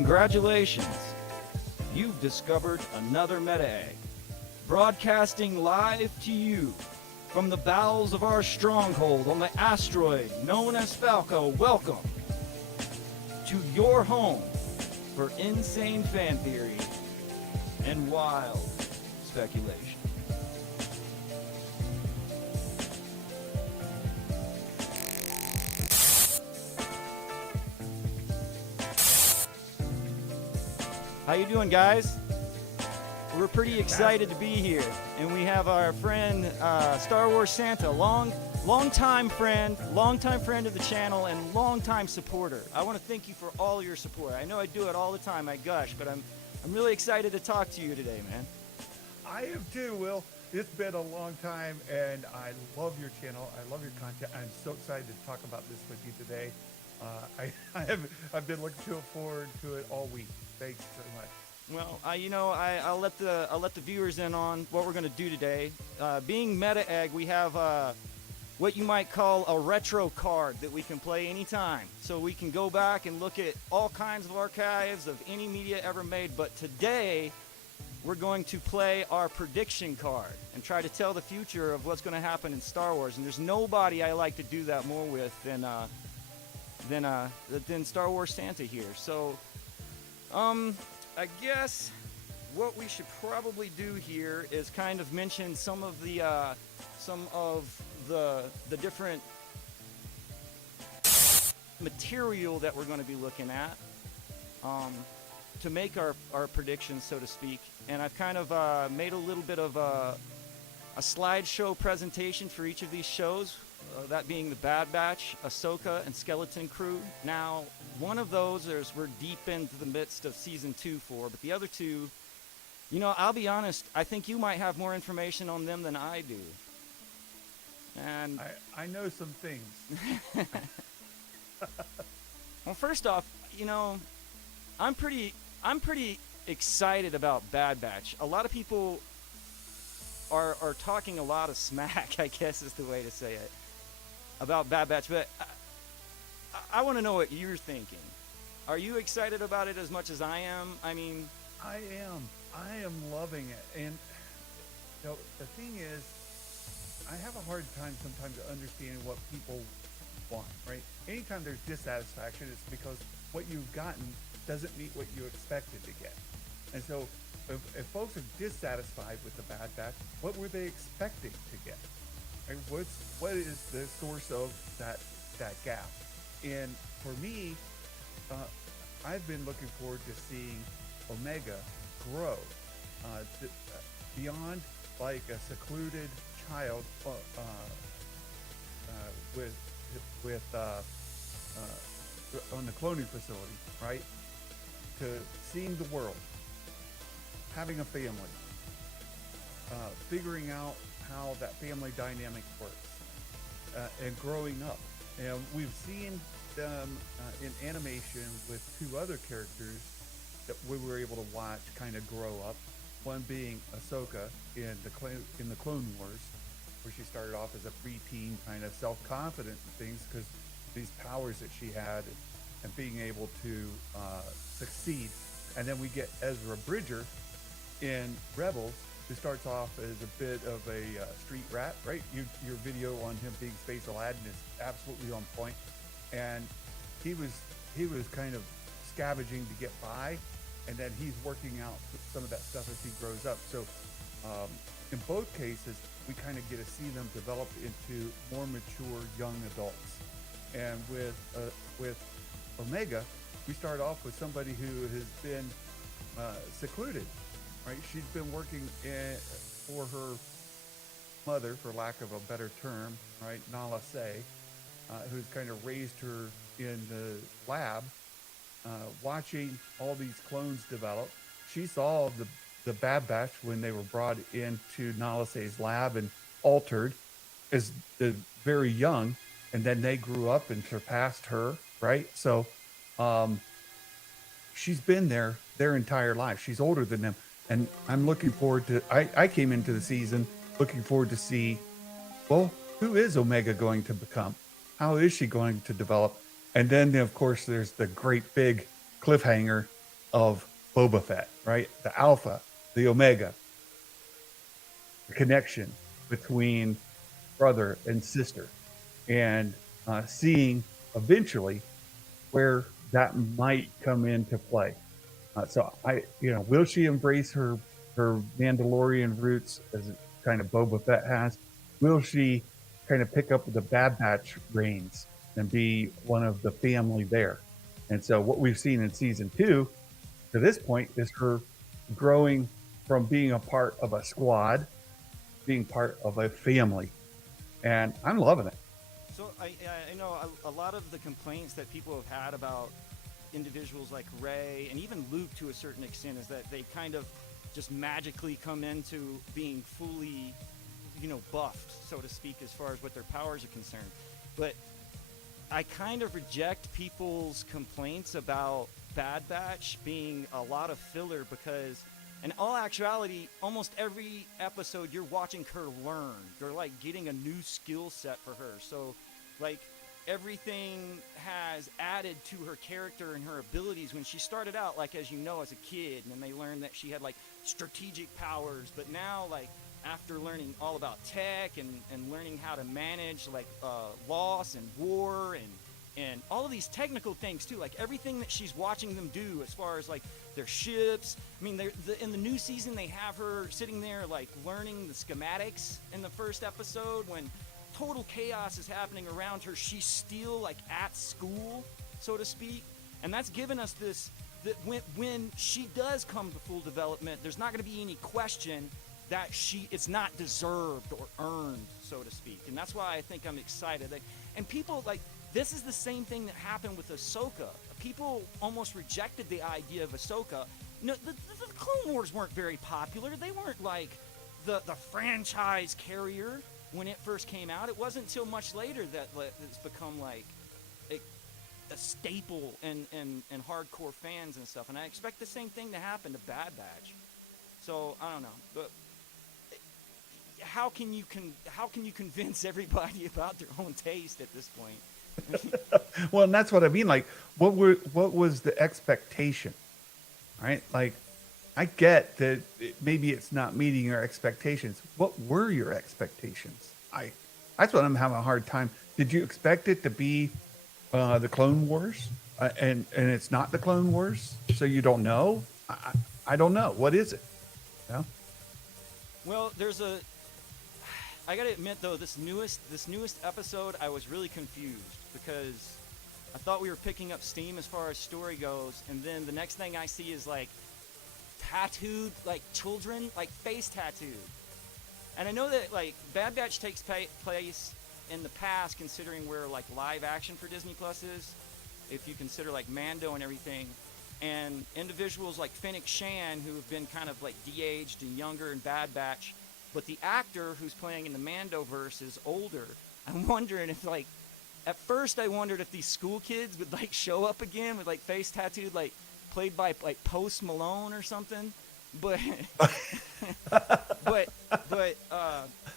Congratulations! You've discovered another meta egg. Broadcasting live to you from the bowels of our stronghold on the asteroid known as Falco. Welcome to your home for insane fan theory and wild speculation. How you doing, guys? We're pretty excited to be here, and we have our friend Star Wars Santa, long-time friend of the channel, and long-time supporter. I want to thank you for all your support. I know I do it all the time. I gush, but I'm really excited to talk to you today, man. I am too, Will. It's been a long time, and I love your channel. I love your content. I'm so excited to talk about this with you today. I've been looking forward to it all week. Thanks so much. Well, I'll let the viewers in on what we're going to do today. Being Meta Egg, we have what you might call a retro card that we can play anytime. So we can go back and look at all kinds of archives of any media ever made. But today, we're going to play our prediction card and try to tell the future of what's going to happen in Star Wars. And there's nobody I like to do that more with than Star Wars Santa here. So, I guess what we should probably do here is kind of mention some of the different material that we're going to be looking at to make our predictions, so to speak. And I've kind of made a little bit of a slideshow presentation for each of these shows, that being the Bad Batch, Ahsoka, and Skeleton Crew. Now, one of those we're deep into the midst of season 2 for, but the other two, I'll be honest, I think you might have more information on them than I do. And I know some things. Well, first off, I'm pretty excited about Bad Batch. A lot of people are talking a lot of smack, I guess is the way to say it, about Bad Batch, but I want to know what you're thinking. Are you excited about it as much as I am? I mean, I am loving it. And the thing is, I have a hard time sometimes understanding what people want, right? Anytime there's dissatisfaction, it's because what you've gotten doesn't meet what you expected to get. And so if folks are dissatisfied with the Bad Batch, what were they expecting to get? Right? What is the source of that gap? And for me, I've been looking forward to seeing Omega grow beyond like a secluded child on the cloning facility, right? To seeing the world, having a family, figuring out how that family dynamic works, and growing up. And we've seen them in animation with 2 other characters that we were able to watch kind of grow up. One being Ahsoka in the Clone Wars, where she started off as a preteen, kind of self-confident in things because these powers that she had and being able to succeed. And then we get Ezra Bridger in Rebels, who starts off as a bit of a street rat, right? Your video on him being Space Aladdin is absolutely on point. And he was kind of scavenging to get by, and then he's working out some of that stuff as he grows up. So in both cases, we kind of get to see them develop into more mature young adults. And with Omega, we start off with somebody who has been secluded, right? She's been working for her mother, for lack of a better term, right? Nala Se, who's kind of raised her in the lab, watching all these clones develop. She saw the Bad Batch when they were brought into Nala Se's lab and altered as very young, and then they grew up and surpassed her, right? So she's been there their entire life. She's older than them. And I'm looking forward to, I came into the season looking forward to see, well, who is Omega going to become? How is she going to develop? And then, of course, there's the great big cliffhanger of Boba Fett, right? The Alpha, the Omega, the connection between brother and sister, and seeing eventually where that might come into play. So will she embrace her Mandalorian roots as kind of Boba Fett has? Will she kind of pick up the Bad Batch reins and be one of the family there? And so what we've seen in season 2 to this point is her growing from being a part of a squad, being part of a family, and I'm loving it. So I know a lot of the complaints that people have had about individuals like Rey and even Luke to a certain extent is that they kind of just magically come into being fully, buffed, so to speak, as far as what their powers are concerned. But I kind of reject people's complaints about Bad Batch being a lot of filler because in all actuality, almost every episode you're watching her learn. You're like getting a new skill set for her. So like everything has added to her character and her abilities when she started out, like, as you know, as a kid, and then they learned that she had like strategic powers. But now, like, after learning all about tech and learning how to manage like loss and war and all of these technical things too, like everything that she's watching them do as far as like their ships. I mean, in the new season, they have her sitting there like learning the schematics in the first episode when total chaos is happening around her. She's still like at school, so to speak. And that's given us this, that when she does come to full development, there's not going to be any question that it's not deserved or earned, so to speak. And that's why I think I'm excited. And people, like, this is the same thing that happened with Ahsoka. People almost rejected the idea of Ahsoka. No, the Clone Wars weren't very popular. They weren't like the franchise carrier when it first came out. It wasn't until much later that it's become like a staple and hardcore fans and stuff. And I expect the same thing to happen to Bad Batch. So I don't know, but how can you convince everybody about their own taste at this point? Well, and that's what I mean. Like, what was the expectation, right? Like, I get that maybe it's not meeting your expectations. What were your expectations? That's what I'm having a hard time. Did you expect it to be the Clone Wars, and it's not the Clone Wars, so you don't know? I don't know. What is it? Yeah. Well, I gotta admit though, this newest episode, I was really confused because I thought we were picking up steam as far as story goes, and then the next thing I see is like tattooed, like children, like face tattooed. And I know that like Bad Batch takes place in the past, considering where like live action for Disney Plus is, if you consider like Mando and everything. And individuals like Fennec Shan, who have been kind of like de-aged and younger in Bad Batch, but the actor who's playing in the Mandoverse is older. I'm wondering if, like, at first I wondered if these school kids would like show up again with like face tattooed, like played by like Post Malone or something. But but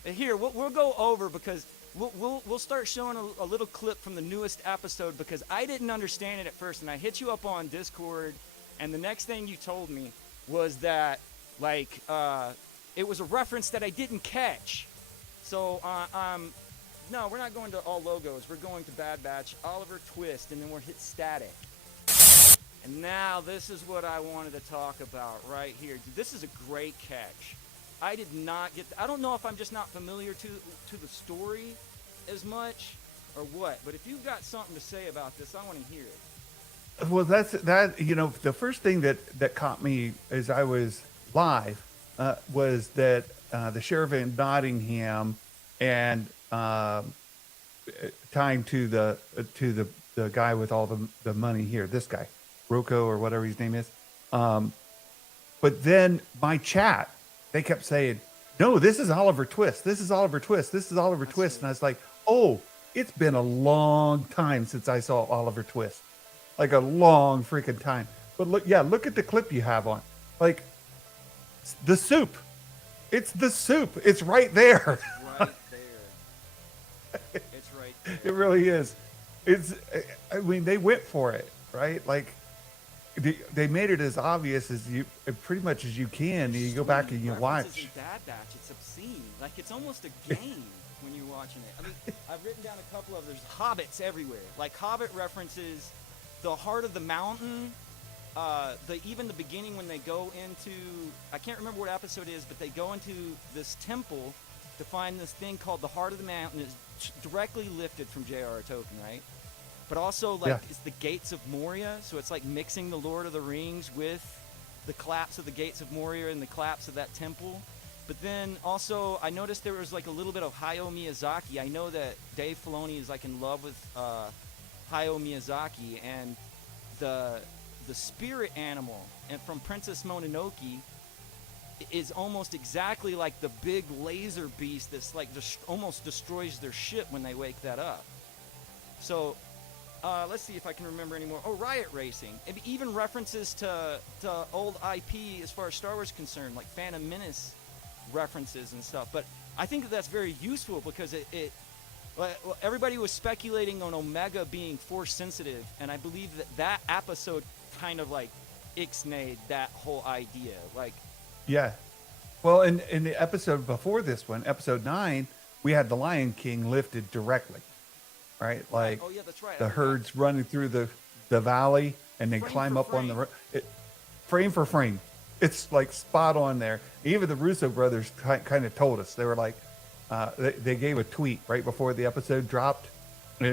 here we'll go over because we'll start showing a little clip from the newest episode because I didn't understand it at first, and I hit you up on Discord, and the next thing you told me was that like it was a reference that I didn't catch. So no, we're not going to all logos. We're going to Bad Batch, Oliver Twist, and then we'll hit static. And now this is what I wanted to talk about right here. This is a great catch. I did not get. I don't know if I'm just not familiar to the story as much or what. But if you've got something to say about this, I want to hear it. Well, the first thing that caught me as I was live was that the sheriff in Nottingham and tying to the guy with all the money here, this guy, Rocco or whatever his name is. But then my chat, they kept saying, no, this is Oliver Twist. This is Oliver Twist. This is Oliver Twist. And I was like, oh, it's been a long time since I saw Oliver Twist. Like a long freaking time. But look at the clip you have on. Like, the soup. It's the soup. It's right there. Right there. It's right there. It really is. I mean, they went for it, right? Like, they made it as obvious as you pretty much as you can. You go back and you References watch. in Bad Batch, it's obscene. Like it's almost a game when you're watching it. I mean, I've written down a couple of there's hobbits everywhere. Like Hobbit references the heart of the mountain. Even the beginning when they go into, I can't remember what episode it is, but they go into this temple to find this thing called the heart of the mountain. It's directly lifted from J.R.R. Tolkien, right? But also, like, Yeah. it's the gates of Moria, so it's like mixing the Lord of the Rings with the collapse of the gates of Moria and the collapse of that temple. But then also, I noticed there was like a little bit of Hayao Miyazaki. I know that Dave Filoni is like in love with Hayao Miyazaki, and the spirit animal and from Princess Mononoke is almost exactly like the big laser beast that's like almost destroys their ship when they wake that up. So let's see if I can remember any more. Oh, Riot Racing. And even references to old IP as far as Star Wars is concerned, like Phantom Menace references and stuff. But I think that's very useful because well, everybody was speculating on Omega being force sensitive, and I believe that episode kind of like ixnayed that whole idea. Like, Yeah. Well, in the episode before this one, episode 9, we had the Lion King lifted directly, right? Like oh yeah, that's right. the herds running through the valley, and they Frame climb for up on frame. frame for frame. It's like spot on there. Even the Russo brothers kind of told us. They were like, they gave a tweet right before the episode dropped, and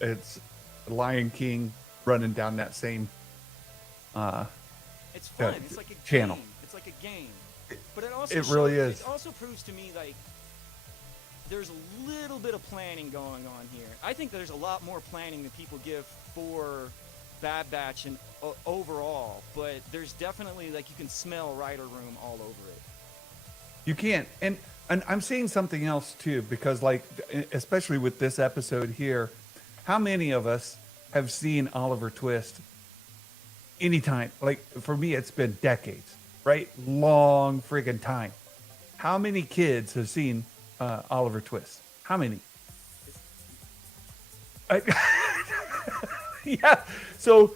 it's Lion King running down that same It's fun. It's like a channel. game. It's like a game. But it also It really shows- is. It also proves to me like there's a little bit of planning going on here. I think there's a lot more planning than people give for Bad Batch and overall. But there's definitely like you can smell writer room all over it. You can't. And I'm seeing something else too, because like, especially with this episode here, how many of us have seen Oliver Twist anytime? Like for me, it's been decades, right? Long friggin' time. How many kids have seen Oliver Twist? How many? Yeah. So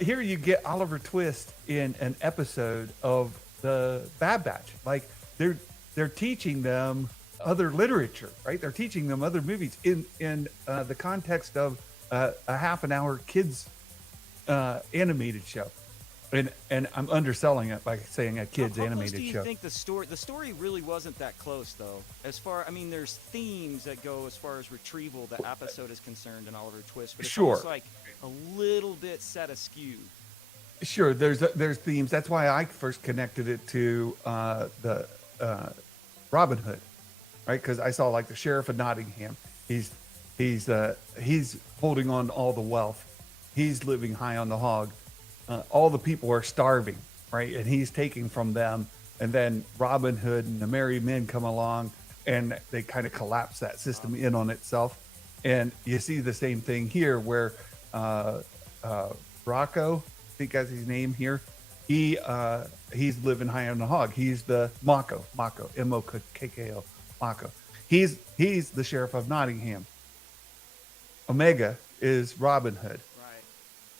here you get Oliver Twist in an episode of the Bad Batch. Like they're teaching them other literature, right? They're teaching them other movies in the context of a half an hour kids animated show. And I'm underselling it by saying a kids How close animated do you show. think the story really wasn't that close though? I mean, there's themes that go as far as retrieval that episode is concerned in Oliver Twist, but it's Sure. almost like a little bit set askew. Sure, there's themes. That's why I first connected it to the Robin Hood, right? Because I saw like the sheriff of Nottingham. He's holding on to all the wealth. He's living high on the hog. All the people are starving, right? And he's taking from them. And then Robin Hood and the Merry Men come along, and they kind of collapse that system in on itself. And you see the same thing here, where Rocco, I think that's his name here. He's living high on the hog. He's the Mako, M-O-K-K-O, Mako. He's the sheriff of Nottingham. Omega is Robin Hood. Right.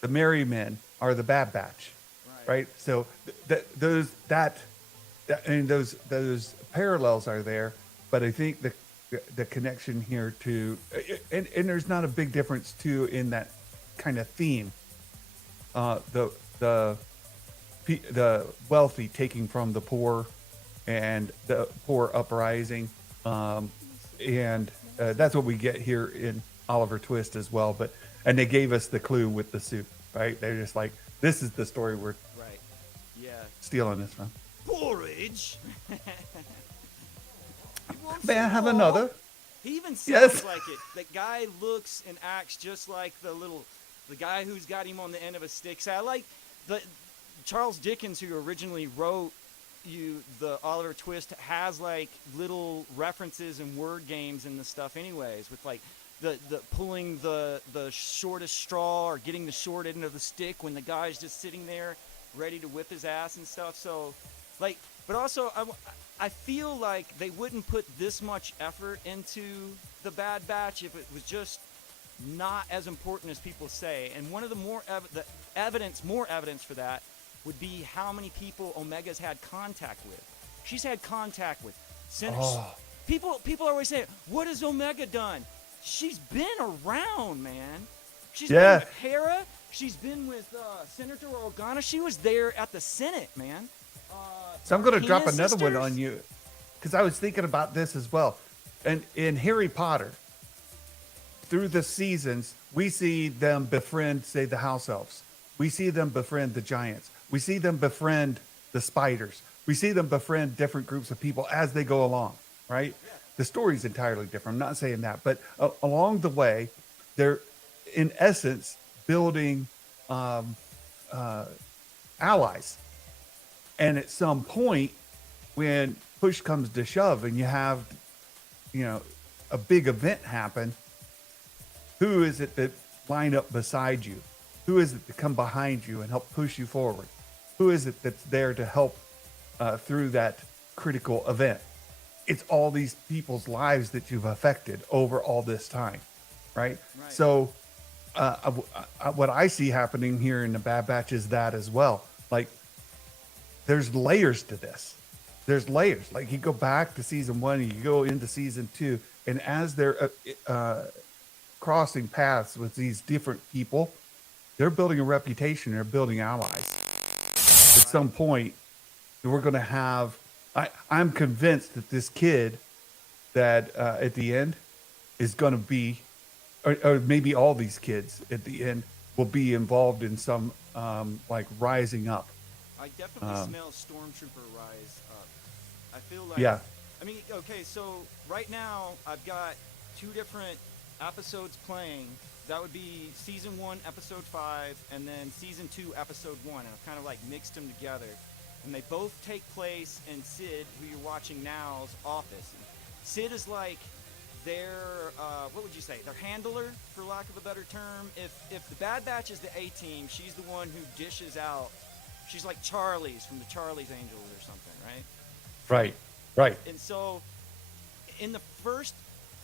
The Merry Men are the Bad Batch, right? So those parallels are there, but I think the connection here to and there's not a big difference too in that kind of theme. The wealthy taking from the poor, and the poor uprising, and that's what we get here in Oliver Twist as well. And they gave us the clue with the soup, right? They're just like, this is the story we're Right. Yeah. stealing this from. Porridge. May I have another? He even sounds Yes. like it. That guy looks and acts just like the guy who's got him on the end of a stick. So I like the Charles Dickens, who originally wrote the Oliver Twist, has like little references and word games and the stuff anyways, with like the pulling the shortest straw or getting the short end of the stick when the guy's just sitting there ready to whip his ass and stuff. So like, but also I feel like they wouldn't put this much effort into the Bad Batch if it was just not as important as people say. And one of the more evidence for that would be how many people Omega's had contact with. She's had contact with senators. Oh. People always say, "What has Omega done?" She's been around, man. She's Yeah. been with Hera. She's been with Senator Organa. She was there at the Senate, man. So I'm going to drop Tina another one sisters. on you, because I was thinking about this as well. And in Harry Potter, through the seasons, we see them befriend, say, the house elves. We see them befriend the giants. We see them befriend the spiders. We see them befriend different groups of people as they go along, right? Yeah. The story's entirely different. I'm not saying that, but along the way, they're in essence building allies. And at some point, when push comes to shove, and you have, a big event happen, who is it that line up beside you? Who is it to come behind you and help push you forward? Who is it that's there to help through that critical event? It's all these people's lives that you've affected over all this time, right? So what I see happening here in the Bad Batch is that as well. Like, there's layers to this. There's layers. Like, you go back to season 1 and you go into season 2, and as they're crossing paths with these different people, they're building a reputation. They're building allies. At some point, we're going to have. I'm convinced that this kid, that at the end, is going to be, or maybe all these kids at the end will be involved in some like rising up. I definitely smell Stormtrooper rise up. I feel like. Yeah. I mean, okay, so right now I've got 2 different episodes playing. That would be season 1, episode 5, and then season 2, episode 1. And I've kind of like mixed them together. And they both take place in Sid, who you're watching now's office. And Sid is like their, what would you say, their handler, for lack of a better term. If the Bad Batch is the A-team, she's the one who dishes out. She's like Charlie's from the Charlie's Angels or something, right? Right. And so, in the first,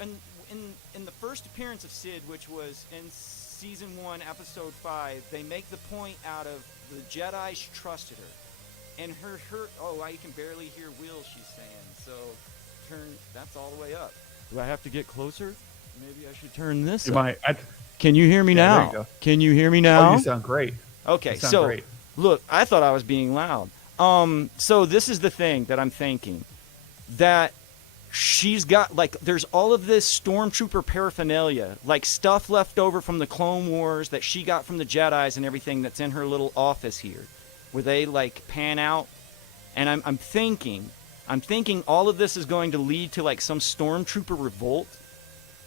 in the first appearance of Sid, which was in season 1, episode 5, they make the point out of the Jedi's trusted her, and her oh, I can barely hear Will. She's saying, so that's all the way up. Do I have to get closer? Maybe I should turn this up. Can you hear me now? There you go. Can you hear me now? Oh, you sound great. Okay, You sound so great. look, I thought I was being loud. So this is the thing that I'm thinking, that she's got, like, there's all of this Stormtrooper paraphernalia, like stuff left over from the Clone Wars that she got from the Jedis and everything that's in her little office here, where they like pan out. And I'm thinking all of this is going to lead to like some Stormtrooper revolt.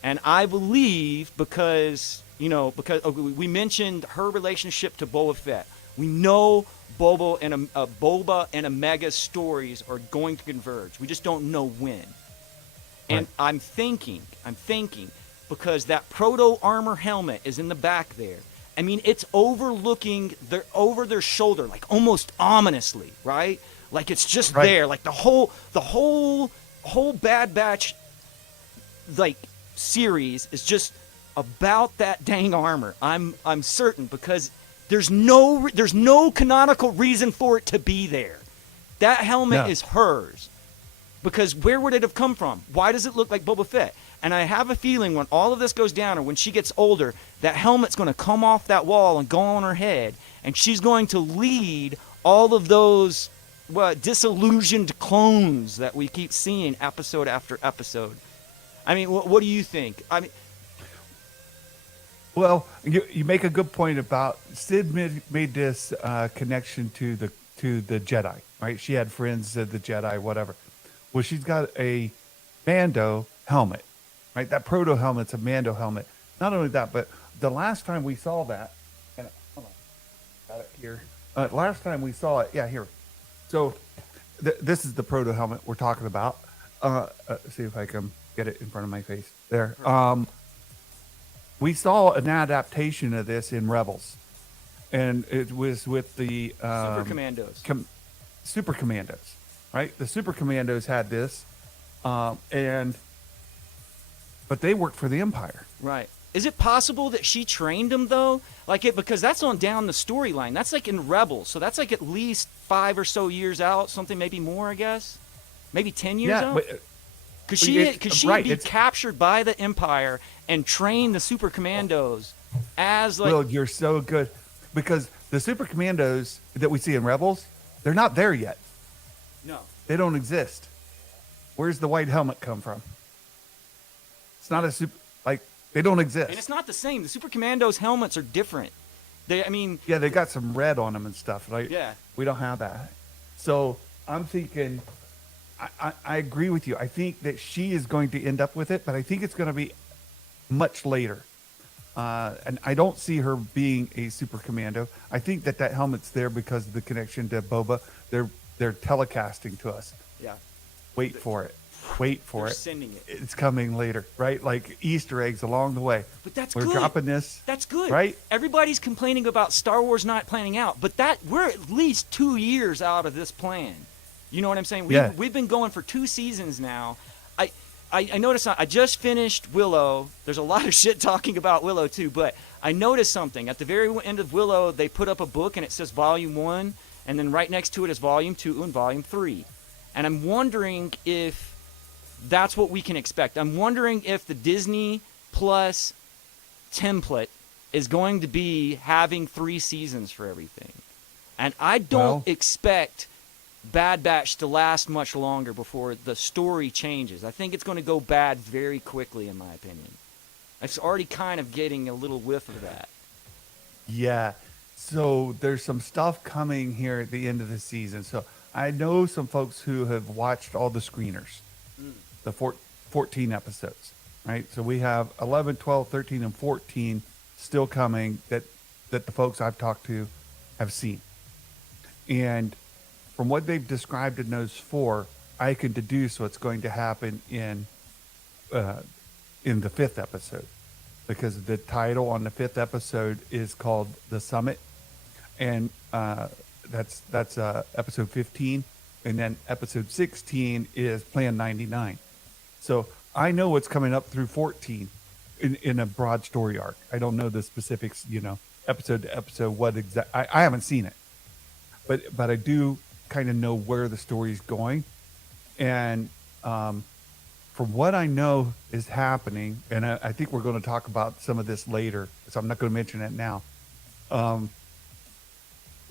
And I believe because we mentioned her relationship to Boba Fett. We know Boba and Omega's stories are going to converge. We just don't know when. And Right. I'm thinking, because that proto armor helmet is in the back there. I mean, it's over their shoulder, like almost ominously, right? Like it's just Right. there, like the whole Bad Batch, like, series is just about that dang armor. I'm certain, because there's no canonical reason for it to be there. That helmet No. is hers. Because where would it have come from? Why does it look like Boba Fett? And I have a feeling when all of this goes down, or when she gets older, that helmet's going to come off that wall and go on her head, and she's going to lead all of those disillusioned clones that we keep seeing episode after episode. I mean, what do you think? I mean, Well, you make a good point about Sid made this connection to the Jedi, right? She had friends of the Jedi, whatever. Well, she's got a Mando helmet, right? That proto helmet's a Mando helmet. Not only that, but the last time we saw that, and hold on, got it here. Last time we saw it, yeah, here. So this is the proto helmet we're talking about. See if I can get it in front of my face. There. We saw an adaptation of this in Rebels, and it was with the Super Commandos. Super Commandos, right? The Super Commandos had this, but they worked for the Empire. Right. Is it possible that she trained him though? Like it because that's on down the storyline. That's like in Rebels, so that's like at least 5 or so years out, something maybe more, I guess, maybe 10 years Yeah, out. but Because she right, be captured by the Empire and train the Super Commandos as like. Will, you're so good because the super commandos that we see in Rebels, they're not there yet. No. They don't exist. Where's the white helmet come from? It's not a super like they don't exist. And it's not the same. The Super Commandos helmets are different. I mean. Yeah, they got some red on them and stuff. Right? Yeah. We don't have that. So I'm thinking, I agree with you. I think that she is going to end up with it, but I think it's going to be much later. And I don't see her being a super commando. I think that helmet's there because of the connection to Boba. They're telecasting to us. Yeah. Wait for it. Wait for They're it. sending it. It's coming later, right? Like Easter eggs along the way. But that's We're good. dropping this. That's good. Right? Everybody's complaining about Star Wars not planning out, but we're at least 2 years out of this plan. You know what I'm saying? We've been going for 2 seasons now. I noticed I just finished Willow. There's a lot of shit talking about Willow too, but I noticed something. At the very end of Willow, they put up a book and it says Volume 1, and then right next to it is Volume 2 and Volume 3. And I'm wondering if that's what we can expect. I'm wondering if the Disney Plus template is going to be having 3 seasons for everything. And I don't expect Bad Batch to last much longer before the story changes. I think it's going to go bad very quickly, in my opinion. It's already kind of getting a little whiff of that. Yeah. So there's some stuff coming here at the end of the season. So I know some folks who have watched all the screeners, the 14 episodes, right? So we have 11, 12, 13, and 14 still coming that the folks I've talked to have seen. And from what they've described in those 4, I can deduce what's going to happen in the 5th episode, because the title on the 5th episode is called The Summit, and that's episode 15, and then episode 16 is Plan 99. So I know what's coming up through 14 in a broad story arc. I don't know the specifics, episode to episode, what exact. I haven't seen it, but I do kind of know where the story is going, and from what I know is happening, and I think we're going to talk about some of this later, so I'm not going to mention it now.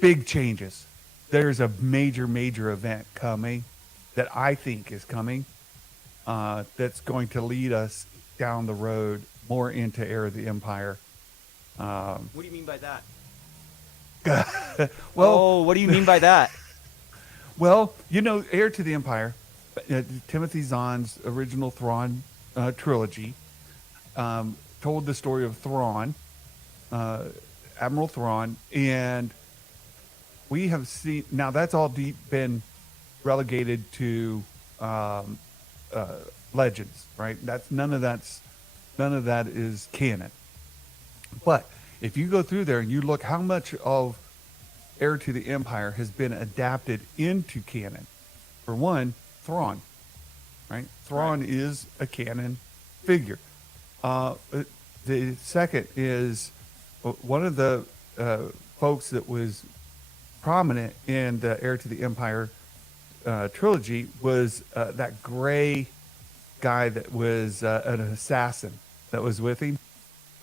Big changes. There's a major event coming that I think is coming, that's going to lead us down the road more into Heir of the Empire. What do you mean by that? Well, what do you mean by that? Well, Heir to the Empire, Timothy Zahn's original Thrawn trilogy, told the story of Thrawn, Admiral Thrawn, and we have seen, now that's all been relegated to legends, right? None of that is canon. But if you go through there and you look how much of Heir to the Empire has been adapted into canon. For one, Thrawn, right? Thrawn is a canon figure. The second is one of the folks that was prominent in the Heir to the Empire trilogy was that gray guy that was an assassin that was with him.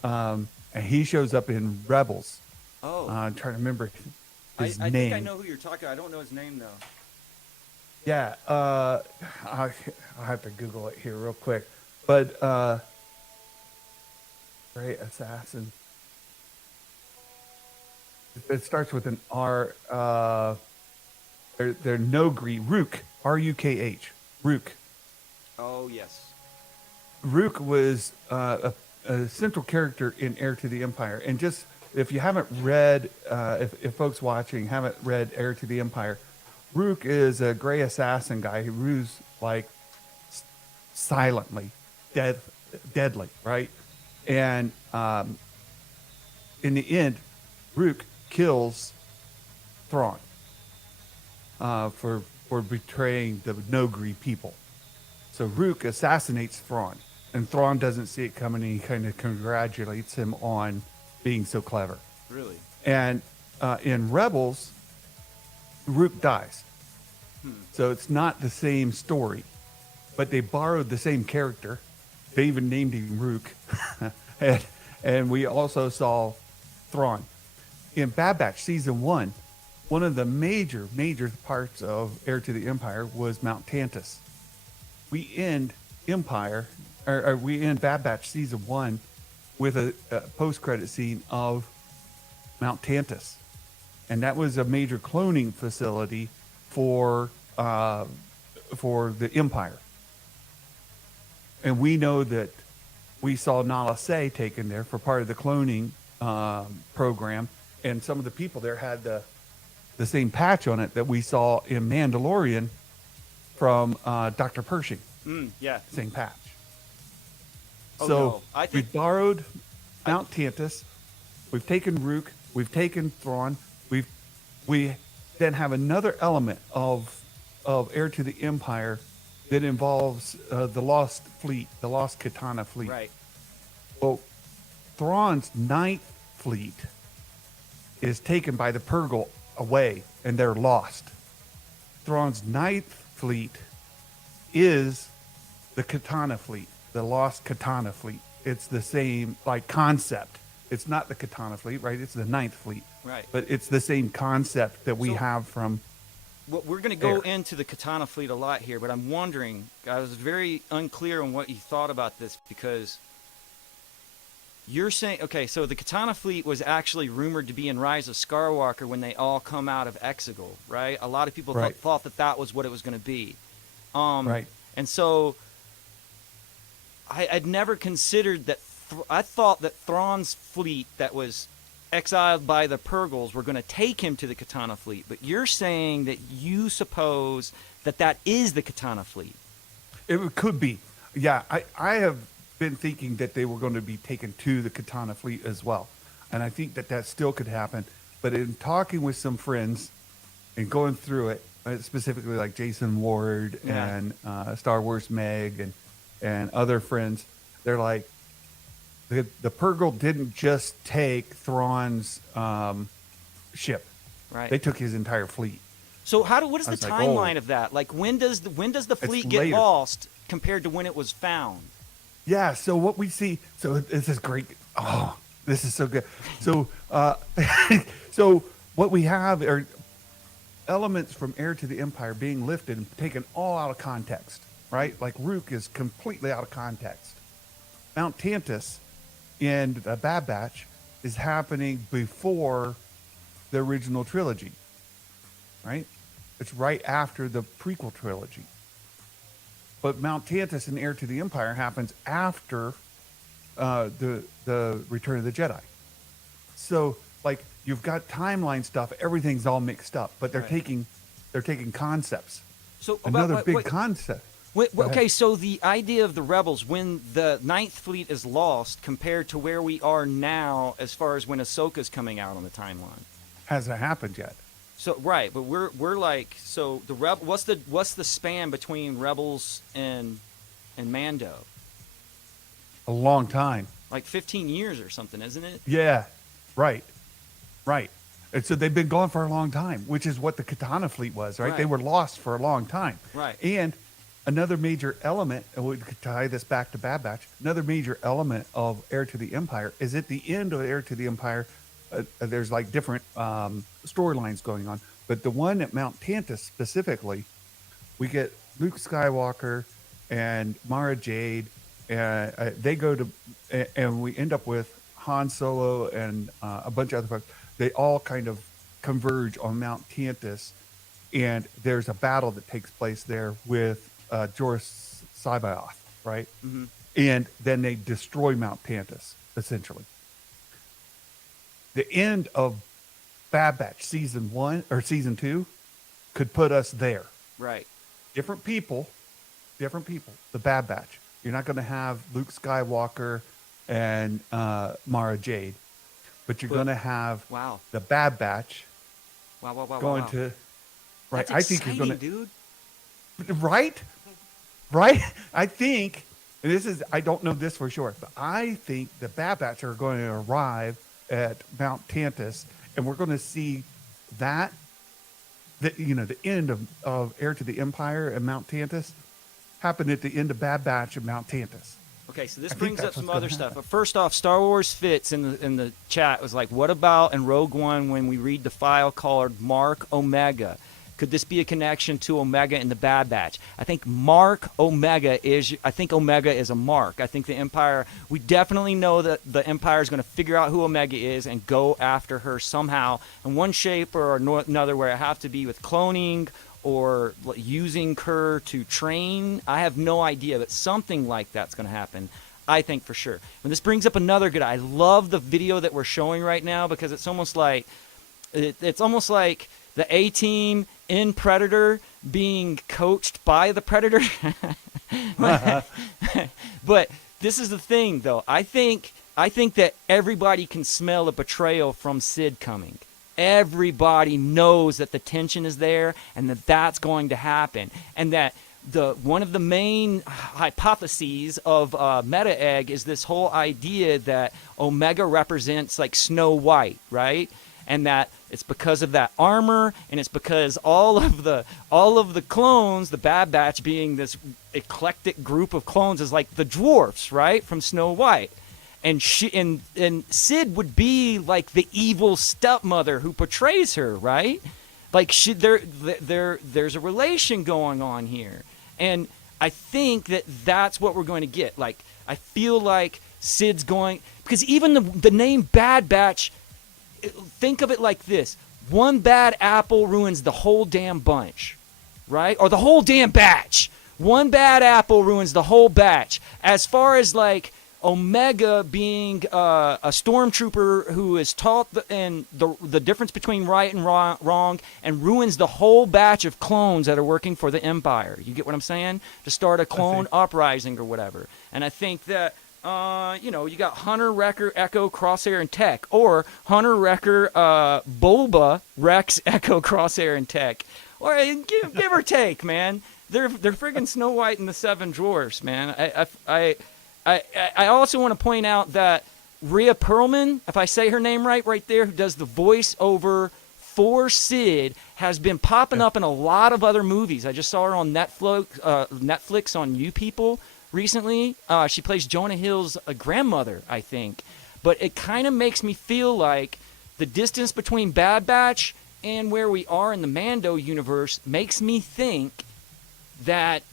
And he shows up in Rebels. Oh. I'm trying to remember his I name. think I know who you're talking. I don't know his name though. Yeah, I'll have to Google it here real quick. But great assassin. It starts with an R. They're Nogri. Rook. R-U-K-H. Rook. Oh yes. Rook was a central character in Heir to the Empire, and just if you haven't read, if folks watching haven't read Heir to the Empire, Rook is a gray assassin guy who rules like silently, deadly, right? And in the end, Rook kills Thrawn for betraying the Nogri people. So Rook assassinates Thrawn, and Thrawn doesn't see it coming. And he kind of congratulates him on being so clever. Really? And in Rebels, Rook dies. So it's not the same story, but they borrowed the same character. They even named him Rook. and we also saw Thrawn. In Bad Batch Season 1, one of the major parts of Heir to the Empire was Mount Tantus. We end Empire, or we end Bad Batch Season 1 with a post-credit scene of Mount Tantus. And that was a major cloning facility for the Empire. And we know that we saw Nala Se taken there for part of the cloning program, and some of the people there had the same patch on it that we saw in Mandalorian from Dr. Pershing. Yeah. Same patch. Oh, So no. I think we borrowed Mount Tantus. We've taken Rook. We've taken Thrawn. We then have another element of Heir to the Empire that involves the Lost Fleet, the Lost Katana Fleet. right. Well, Thrawn's ninth fleet is taken by the Purgle away, and they're lost. Thrawn's ninth fleet is the Katana Fleet, the Lost Katana Fleet. It's the same concept. It's not the Katana Fleet, right? It's the ninth fleet. Right. But it's the same concept that we So- have from. Well, we're going to go There. into the Katana Fleet a lot here, but I'm wondering, I was very unclear on what you thought about this, because you're saying, okay, so the Katana Fleet was actually rumored to be in Rise of Skywalker when they all come out of Exegol, right? A lot of people Right. thought that was what it was going to be. Right. And so I'd never considered that. I thought that Thrawn's fleet that was exiled by the Purgles were going to take him to the Katana Fleet, but you're saying that you suppose that is the Katana Fleet. It could be. Yeah, I have been thinking that they were going to be taken to the Katana Fleet as well. And I think that still could happen. But in talking with some friends and going through it, specifically like Jason Ward Yeah. and Star Wars Meg and other friends, they're like, the Purgle didn't just take Thrawn's ship. Right. They took his entire fleet. So what is I the was like, oh. timeline of that? Like when does the fleet get later. lost compared to when it was found? Yeah, so what we see, so this is great. Oh, this is so good. So, so what we have are elements from Heir to the Empire being lifted and taken all out of context, right? Like Rook is completely out of context. Mount Tantus in the Bad Batch is happening before the original trilogy, right? It's right after the prequel trilogy. But Mount Tantus in Heir to the Empire happens after the Return of the Jedi. So, like, you've got timeline stuff. Everything's all mixed up, but they're Right. taking concepts. So Another big concept. Wait, Go ahead. okay, so the idea of the rebels when the Ninth Fleet is lost compared to where we are now, as far as when Ahsoka's coming out on the timeline. Hasn't happened yet. So right, but we're like, so the what's the span between Rebels and Mando? A long time. Like 15 years or something, isn't it? Yeah, right. And so they've been gone for a long time, which is what the Katana Fleet was, right? They Right. were lost for a long time. Right. And another major element, and we could tie this back to Bad Batch, another major element of Heir to the Empire is at the end of Heir to the Empire, there's like different storylines going on. But the one at Mount Tantus specifically, we get Luke Skywalker and Mara Jade, and they go to, and we end up with Han Solo and a bunch of other folks. They all kind of converge on Mount Tantus, and there's a battle that takes place there with Jorah Sabaoth, right? Mm-hmm. And then they destroy Mount Tantus, essentially. The end of Bad Batch season 1 or season 2 could put us there. Right. Different people, the Bad Batch. You're not going to have Luke Skywalker and Mara Jade, but you're going to have Wow. the Bad Batch Wow. going wow. to, right? That's I think you're going exciting, dude. to, right? I think and this is, I don't know this for sure, but I think the Bad Batch are going to arrive at Mount Tantus, and we're going to see that, the end of Heir to the Empire and Mount Tantus happen at the end of Bad Batch and Mount Tantus. Okay, so this I think brings that's up some what's other gonna stuff. happen. But first off, Star Wars Fits in the chat was like, what about in Rogue One when we read the file called Mark Omega? Could this be a connection to Omega in the Bad Batch? I think Omega is a mark. I think the Empire, we definitely know that the Empire is going to figure out who Omega is and go after her somehow in one shape or another, where it have to be with cloning or using her to train. I have no idea, but something like that's going to happen. I think for sure. And this brings up another good. I love the video that we're showing right now because it's almost like the A-Team in Predator being coached by the Predator. But this is the thing, though. I think that everybody can smell a betrayal from Sid coming. Everybody knows that the tension is there and that that's going to happen, and that one of the main hypotheses of Meta Egg is this whole idea that Omega represents like Snow White, right? And that it's because of that armor, and it's because all of the clones, the Bad Batch being this eclectic group of clones, is like the dwarfs, right, from Snow White. And Sid would be like the evil stepmother who portrays her, right? Like there's a relation going on here, and I think that that's what we're going to get. Like, I feel like Sid's going, because even the name Bad Batch, think of it like this: one bad apple ruins the whole damn bunch, right? Or the whole damn batch. One bad apple ruins the whole batch. As far as like Omega being a stormtrooper who is taught the difference between right and wrong and ruins the whole batch of clones that are working for the Empire. You get what I'm saying? To start a clone uprising or whatever. And I think that, you got Hunter, Wrecker, Echo, Crosshair, and Tech. Or Hunter, Wrecker, Boba, Rex, Echo, Crosshair, and Tech. Or give or take, man. They're friggin' Snow White and the Seven Dwarfs, man. I also want to point out that Rhea Perlman, if I say her name right there, who does the voice over for Sid, has been popping up in a lot of other movies. I just saw her on Netflix on You People recently. She plays Jonah Hill's grandmother, I think. But it kind of makes me feel like the distance between Bad Batch and where we are in the Mando universe makes me think that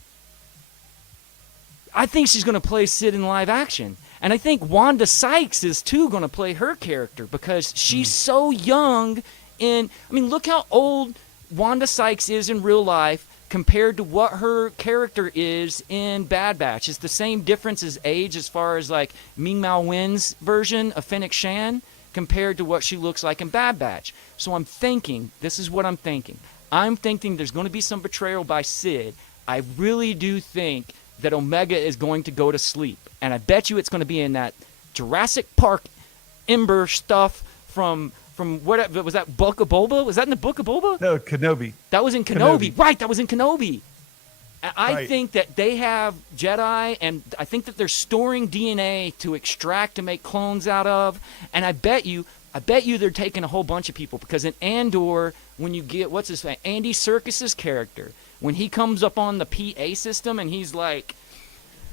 I think she's going to play Sid in live action. And I think Wanda Sykes is, too, going to play her character because she's so young. Look how old Wanda Sykes is in real life compared to what her character is in Bad Batch. It's the same difference as age as far as, like, Ming-Mao Wen's version of Fennec Shan compared to what she looks like in Bad Batch. So I'm thinking, this is what I'm thinking. I'm thinking there's going to be some betrayal by Sid. I really do think that Omega is going to go to sleep. And I bet you it's going to be in that Jurassic Park Ember stuff from what was that, Book of Boba? Was that in the Book of Boba? No, Kenobi. That was in Kenobi. Right, that was in Kenobi. I think that they have Jedi, and I think that they're storing DNA to extract to make clones out of. And I bet you they're taking a whole bunch of people, because in Andor, when you get what's his name, Andy Serkis's character, when he comes up on the PA system and he's like,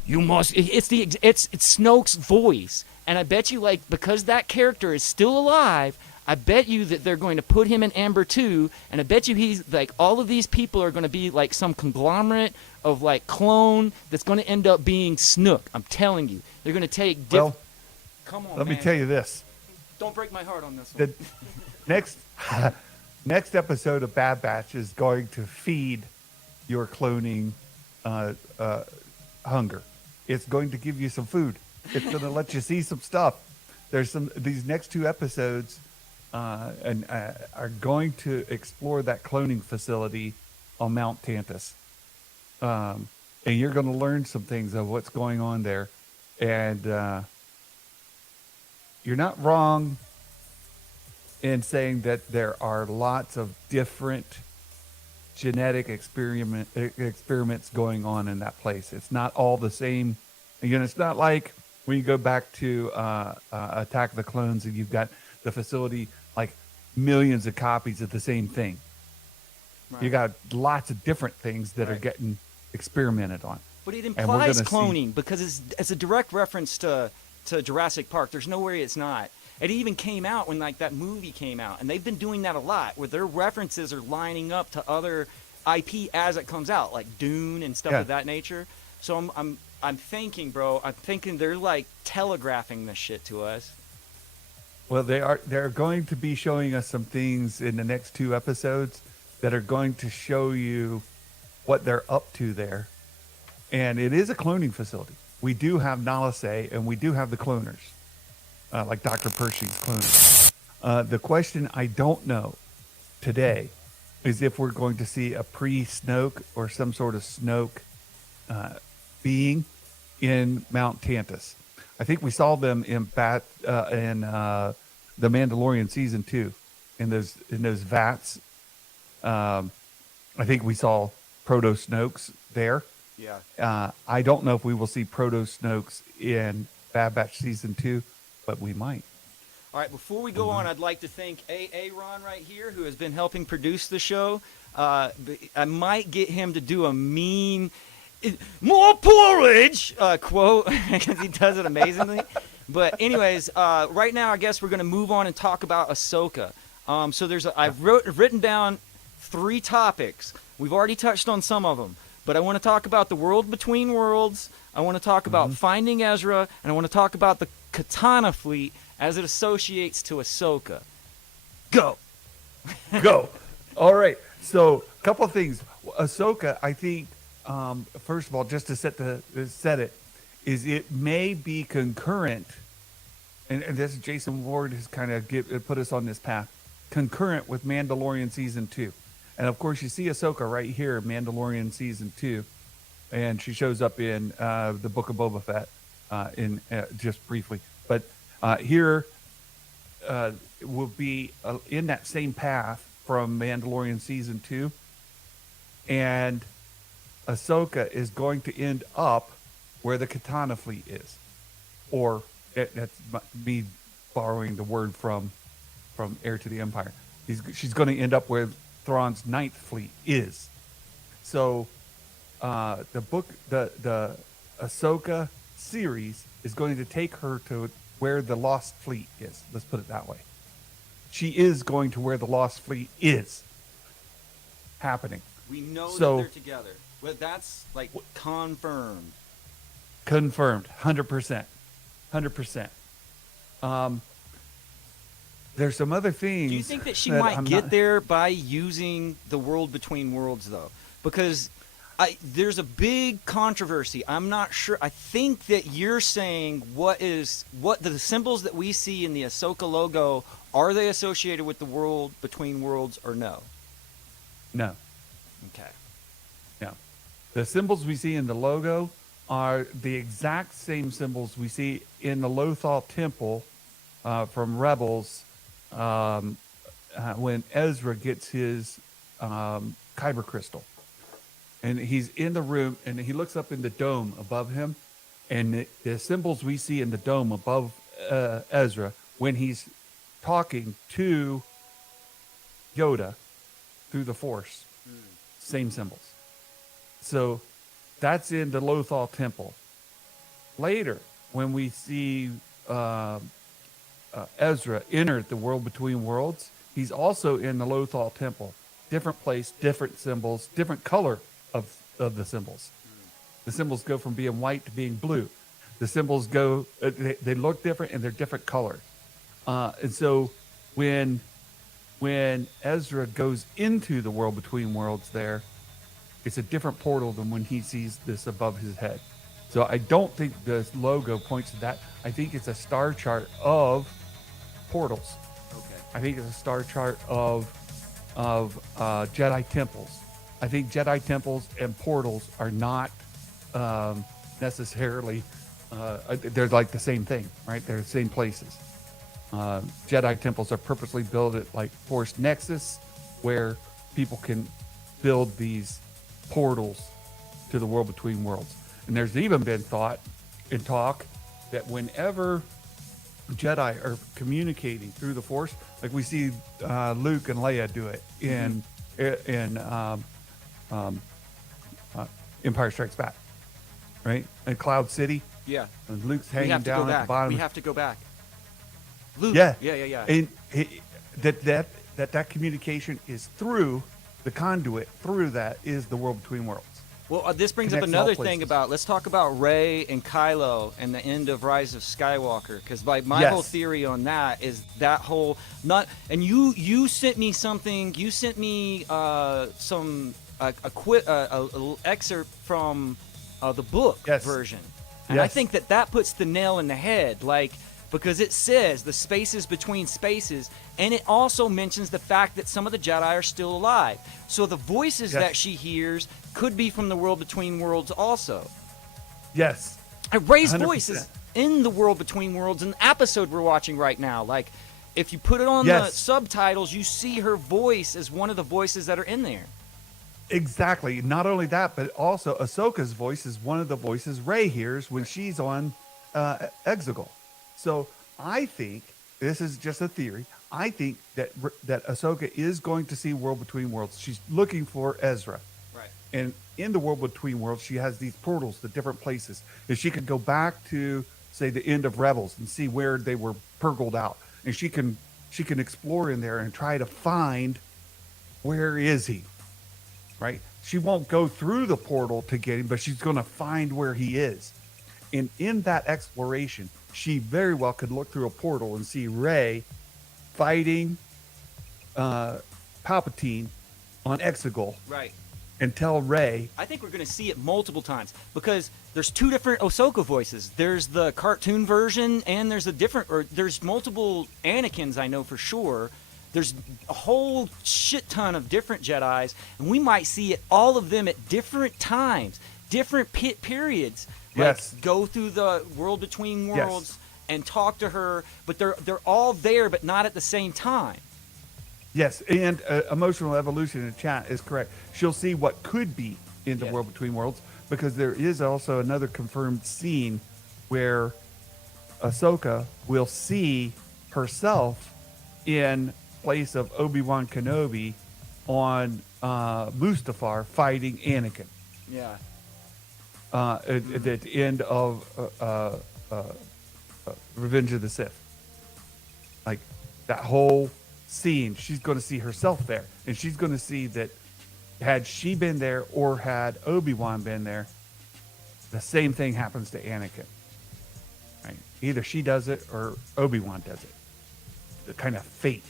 "You must," it's Snoke's voice, and I bet you, like, because that character is still alive, I bet you that they're going to put him in Amber 2, and I bet you he's like, all of these people are going to be like some conglomerate of like clone that's going to end up being Snook. I'm telling you, they're going to take. Come on, let man. me tell you this. Don't break my heart on this one. The next episode of Bad Batch is going to feed your cloning hunger. It's going to give you some food. It's going to let you see some stuff. These next two episodes are going to explore that cloning facility on Mount Tantus. And you're going to learn some things of what's going on there. And you're not wrong in saying that there are lots of different genetic experiments going on in that place. It's not all the same Again, it's not like when you go back to Attack of the Clones and you've got the facility like millions of copies of the same thing. Right. You got lots of different things that are Right. getting experimented on. But it And we're implies gonna see- cloning because it's a direct reference to Jurassic Park. There's no way it's not. It even came out when like that movie came out, and they've been doing that a lot, where their references are lining up to other IP as it comes out, like Dune and stuff Yeah. of that nature. So I'm thinking, bro. I'm thinking they're like telegraphing this shit to us. Well, they're going to be showing us some things in the next 2 episodes that are going to show you what they're up to there. And it is a cloning facility. We do have Nalase and we do have the cloners, like Dr. Pershing's cloners. The question I don't know today is if we're going to see a pre-Snoke or some sort of Snoke being in Mount Tantus. I think we saw them in The Mandalorian season 2 in those vats. I think we saw Proto Snokes there. Yeah. I don't know if we will see Proto Snokes in Bad Batch season 2, but we might. All right, before we go on, I'd like to thank Ron right here, who has been helping produce the show. I might get him to do a mean, more porridge quote, because he does it amazingly. But anyways, right now, I guess we're going to move on and talk about Ahsoka. So I've written down 3 topics. We've already touched on some of them. But I want to talk about the world between worlds. I want to talk about finding Ezra, and I want to talk about the Katana fleet as it associates to Ahsoka. Go. Go. All right. So, a couple of things. Ahsoka, I think, first of all, just to set it, is it may be concurrent, and this Jason Ward has kind of put us on this path, concurrent with Mandalorian season 2. And of course, you see Ahsoka right here, Mandalorian season 2, and she shows up in the Book of Boba Fett, just briefly. But here will be in that same path from Mandalorian season 2, and Ahsoka is going to end up where the Katana fleet is, or that's me borrowing the word from Heir to the Empire. She's going to end up where Thrawn's 9th fleet is. So the Ahsoka series is going to take her to where the Lost Fleet is. Let's put it that way. She is going to where the Lost Fleet is happening. We know that So- they're together. Well, that's like confirmed. Confirmed, 100%. 100%. There's some other things. Do you think that she that might I'm get not- there by using the world between worlds, though? Because there's a big controversy. I'm not sure. I think that you're saying what the symbols that we see in the Ahsoka logo, are they associated with the world between worlds or no? No. Okay. No. The symbols we see in the logo are the exact same symbols we see in the Lothal Temple from Rebels when Ezra gets his kyber crystal. And he's in the room, and he looks up in the dome above him, and the symbols we see in the dome above Ezra when he's talking to Yoda through the Force, same symbols. So that's in the Lothal Temple. Later, when we see Ezra enter the world between worlds, he's also in the Lothal Temple. Different place, different symbols, different color of the symbols. The symbols go from being white to being blue. The symbols go, they look different and they're different color. And so when Ezra goes into the world between worlds there, it's a different portal than when he sees this above his head. So I don't think the logo points to that. I think it's a star chart of portals. Okay. I think it's a star chart of Jedi temples. I think Jedi temples and portals are not necessarily, they're like the same thing, right? They're the same places. Jedi temples are purposely built at like Force Nexus, where people can build these portals to the world between worlds. And there's even been thought and talk, that whenever Jedi are communicating through the Force, like we see Luke and Leia do it in Empire Strikes Back, right? In Cloud City, Yeah. and Luke's We hanging have to go down at the back. bottom. We have to go back. Luke. Yeah, Yeah. And that communication is through the conduit. Through that is the world between worlds. Well, this brings up Connects all another thing places. about, let's talk about Rey and Kylo and the end of Rise of Skywalker, because like my Yes. whole theory on that is that whole not, and you sent me something, you sent me some a excerpt from the book Yes. version, and I Yes. think that puts the nail in the head, like, because it says the spaces between spaces, and it also mentions the fact that some of the Jedi are still alive. So the voices Yes. that she hears could be from the world between worlds also. Yes. And Rey's 100%. voice is in the world between worlds in the episode we're watching right now. Like, if you put it on the Yes. subtitles, you see her voice as one of the voices that are in there. Exactly. Not only that, but also Ahsoka's voice is one of the voices Rey hears when she's on Exegol. So I think, this is just a theory, I think that Ahsoka is going to see World Between Worlds. She's looking for Ezra. Right. And in the World Between Worlds, she has these portals to different places. If she could go back to, say, the end of Rebels and see where they were purgled out, and she can explore in there and try to find, where is he, right? She won't go through the portal to get him, but she's going to find where he is. And in that exploration, she very well could look through a portal and see Rey fighting Palpatine on Exegol, Right. and tell Rey, I think we're going to see it multiple times, because there's two different Ahsoka voices. There's the cartoon version, and there's there's multiple Anakins, I know for sure. There's a whole shit ton of different Jedis, and we might see all of them at different times, different periods. Like, Yes. go through the world between Yes. worlds and talk to her, but they're all there, but not at the same time. yes, and Emotional Evolution in chat is correct. She'll see what could be in the Yeah. World Between Worlds, because there is also another confirmed scene where Ahsoka will see herself in place of Obi-Wan Kenobi on Mustafar fighting Anakin. Yeah. At the end of Revenge of the Sith. Like, that whole scene, she's going to see herself there. And she's going to see that had she been there or had Obi-Wan been there, the same thing happens to Anakin. Right? Either she does it or Obi-Wan does it. The kind of fate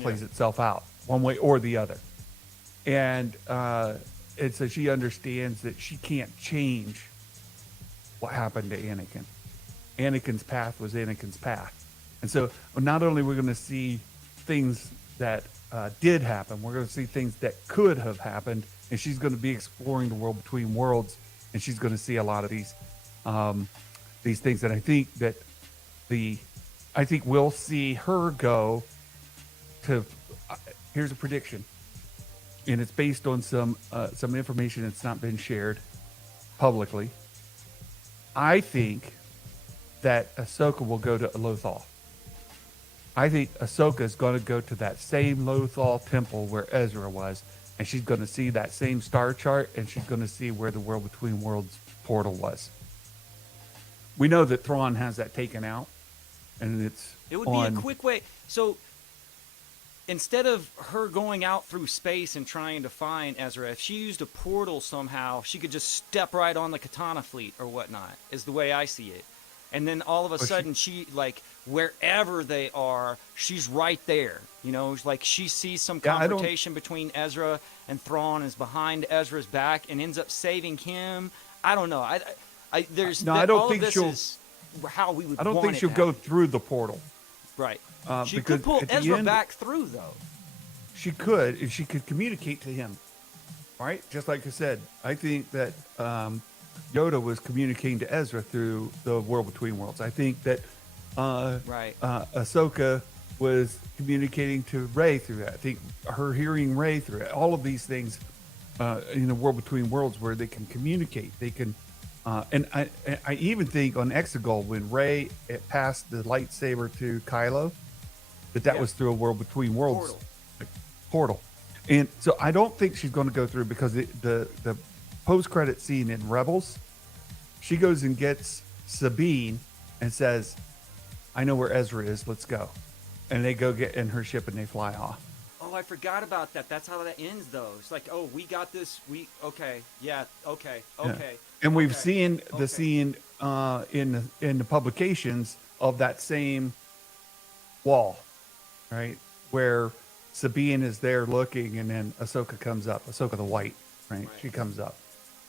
plays itself out one way or the other. And so she understands that she can't change what happened to Anakin. Anakin's path was Anakin's path. And so not only we're going to see things that did happen, we're going to see things that could have happened, and she's going to be exploring the world between worlds, and she's going to see a lot of these things. And I think that we'll see her go to, here's a prediction, and it's based on some information that's not been shared publicly. I think that Ahsoka will go to Lothal. I think Ahsoka is going to go to that same Lothal temple where Ezra was, and she's going to see that same star chart, and she's going to see where the World Between Worlds portal was. We know that Thrawn has that taken out, and It would be a quick way. So instead of her going out through space and trying to find Ezra, if she used a portal somehow, she could just step right on the Katana fleet or whatnot, is the way I see it. And then all of a sudden, she, like, wherever they are, she's right there. You know, like, she sees some confrontation between Ezra and Thrawn, is behind Ezra's back and ends up saving him. I don't know. I don't think she'll. Is how we would. I don't want think it she'll to go happen. through the portal. Right. She because could pull at the Ezra end- back through, though. She could, if she could communicate to him. All right, just like I said, I think that Yoda was communicating to Ezra through the World Between Worlds. I think that Ahsoka was communicating to Rey through that. I think her hearing Rey through it. All of these things in the World Between Worlds where they can communicate. They can And I even think on Exegol when Rey passed the lightsaber to Kylo, that Yeah. was through a world between worlds Portal. like, portal. And so I don't think she's going to go through because the post credit scene in Rebels, she goes and gets Sabine and says, "I know where Ezra is. Let's go." And they go get in her ship and they fly off. Oh, I forgot about that. That's how that ends, though. It's like, oh, we got this. Okay, yeah, okay, Yeah. okay. And we've okay, seen the okay. scene in the publications of that same wall, right, where Sabine is there looking, and then Ahsoka comes up. Ahsoka the White, right? She comes up.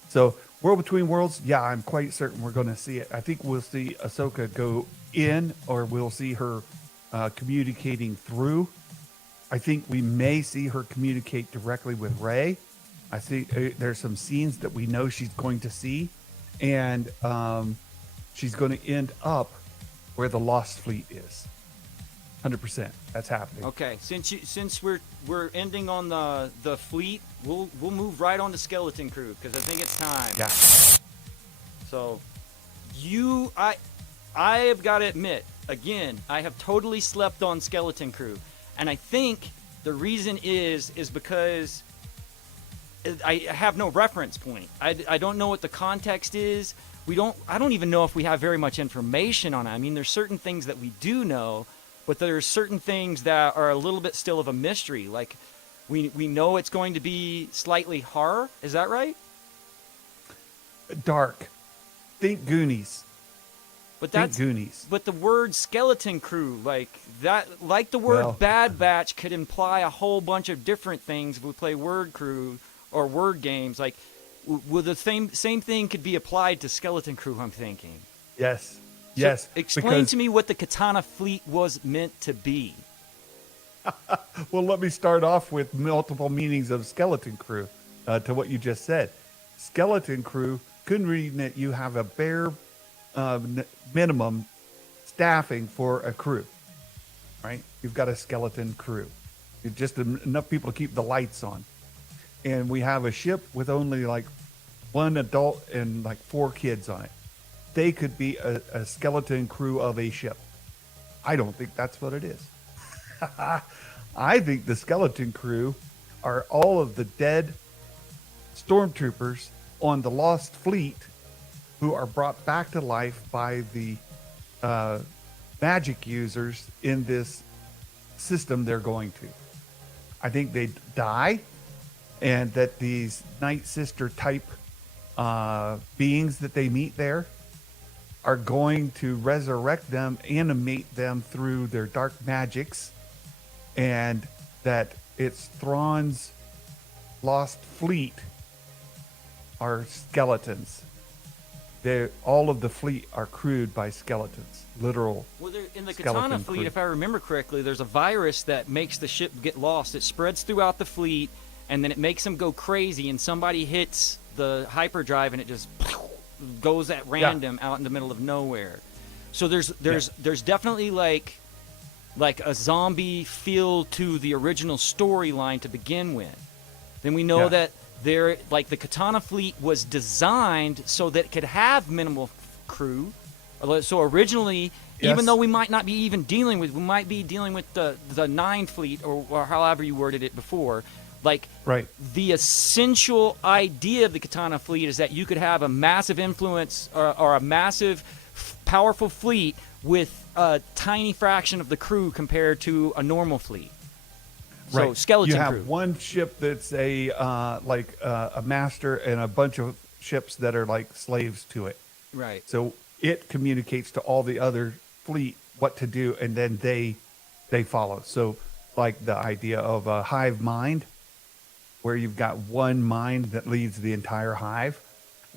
So World Between Worlds, yeah, I'm quite certain we're going to see it. I think we'll see Ahsoka go in, or we'll see her communicating through. I think we may see her communicate directly with Rey. I see there's some scenes that we know she's going to see, and she's going to end up where the Lost Fleet is. 100%. That's happening. Okay, since we're ending on the fleet, we'll move right on to Skeleton Crew because I think it's time. Yeah. So, I have got to admit, again, I have totally slept on Skeleton Crew, and I think the reason is because I have no reference point. I don't know what the context is. I don't even know if we have very much information on it. I mean, there's certain things that we do know, but there's certain things that are a little bit still of a mystery. Like, we know it's going to be slightly horror. Is that right? Dark. Think Goonies. But Think that's Goonies. But the word Skeleton Crew, like that, like the word Well- Bad Batch, could imply a whole bunch of different things if we play word crew or word games. Like, well, the same thing could be applied to Skeleton Crew. I'm thinking. Yes. So Yes. explain because- to me what the Katana Fleet was meant to be. Well, let me start off with multiple meanings of Skeleton Crew to what you just said. Skeleton Crew could mean that you have a bare minimum staffing for a crew, right? You've got a skeleton crew. It's just enough people to keep the lights on. And we have a ship with only like one adult and like 4 kids on it. They could be a skeleton crew of a ship. I don't think that's what it is. I think the skeleton crew are all of the dead stormtroopers on the Lost Fleet who are brought back to life by the magic users in this system they're going to. I think they die, and that these Night Sister type beings that they meet there are going to resurrect them, animate them through their dark magics, and that it's Thrawn's Lost Fleet are skeletons. All of the fleet are crewed by skeletons, literal. Well, in the skeleton Katana Fleet, crew. if I remember correctly, there's a virus that makes the ship get lost. It spreads throughout the fleet, and then it makes them go crazy, and somebody hits the hyperdrive, and it just goes at random out in the middle of nowhere. So there's definitely like a zombie feel to the original storyline to begin with. Then we know that the Katana Fleet was designed so that it could have minimal crew. So originally, even though we might not be even dealing with, we might be dealing with the 9 Fleet or however you worded it before. Like, Right. the essential idea of the Katana Fleet is that you could have a massive influence or a massive, powerful fleet with a tiny fraction of the crew compared to a normal fleet. So Right. skeleton You have crew. one ship that's a master, and a bunch of ships that are like slaves to it. Right. So it communicates to all the other fleet what to do, and then they follow. So like the idea of a hive mind, where you've got one mind that leads the entire hive,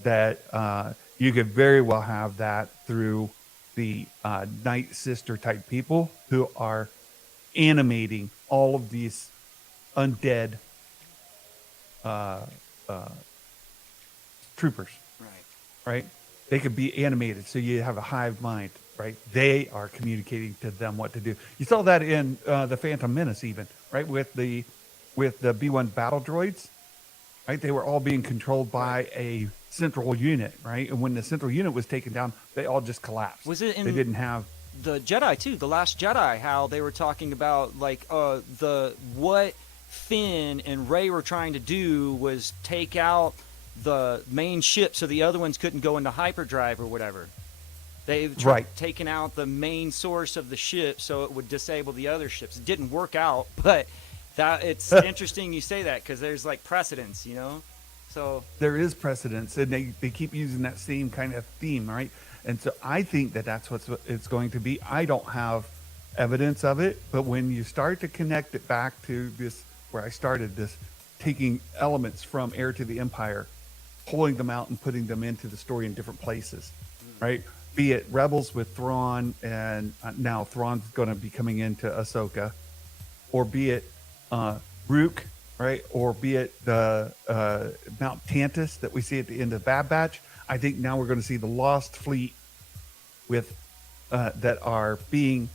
that you could very well have that through the Night Sister type people who are animating all of these undead troopers, right? They could be animated, so you have a hive mind, right? They are communicating to them what to do. You saw that in the Phantom Menace, even, right? With the B-1 battle droids, right? They were all being controlled by a central unit, right? And when the central unit was taken down, they all just collapsed. Was it in They didn't have the Jedi too, the Last Jedi, how they were talking about like what Finn and Rey were trying to do was take out the main ship so the other ones couldn't go into hyperdrive or whatever. They've taken out the main source of the ship so it would disable the other ships. It didn't work out, but that it's interesting you say that because there's like precedence, you know. So there is precedence, and they keep using that same kind of theme, right? And so I think that that's what it's going to be. I don't have evidence of it, but when you start to connect it back to this, where I started this, taking elements from Heir to the Empire, pulling them out and putting them into the story in different places, right? Be it Rebels with Thrawn, and now Thrawn's going to be coming into Ahsoka, or be it Rook, right? Or be it the Mount Tantus that we see at the end of Bad Batch. I think now we're going to see the Lost Fleet with that are being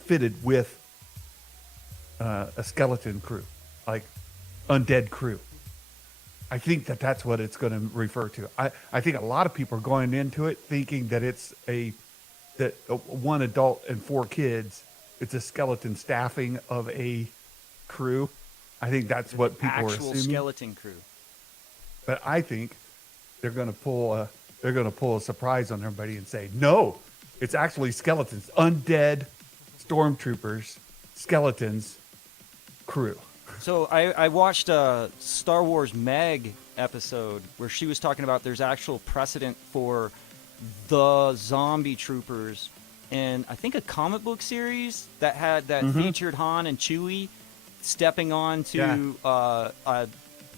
fitted with a skeleton crew, like undead crew. I think that that's what it's going to refer to. I think a lot of people are going into it thinking that it's one adult and 4 kids. It's a skeleton staffing of a crew. I think that's what people are assuming. Actual skeleton crew. But I think they're going to pull a surprise on everybody and say, no, it's actually skeletons, undead stormtroopers, skeletons, crew. So I watched a Star Wars Meg episode where she was talking about there's actual precedent for the zombie troopers, and I think a comic book series that featured Han and Chewie stepping onto a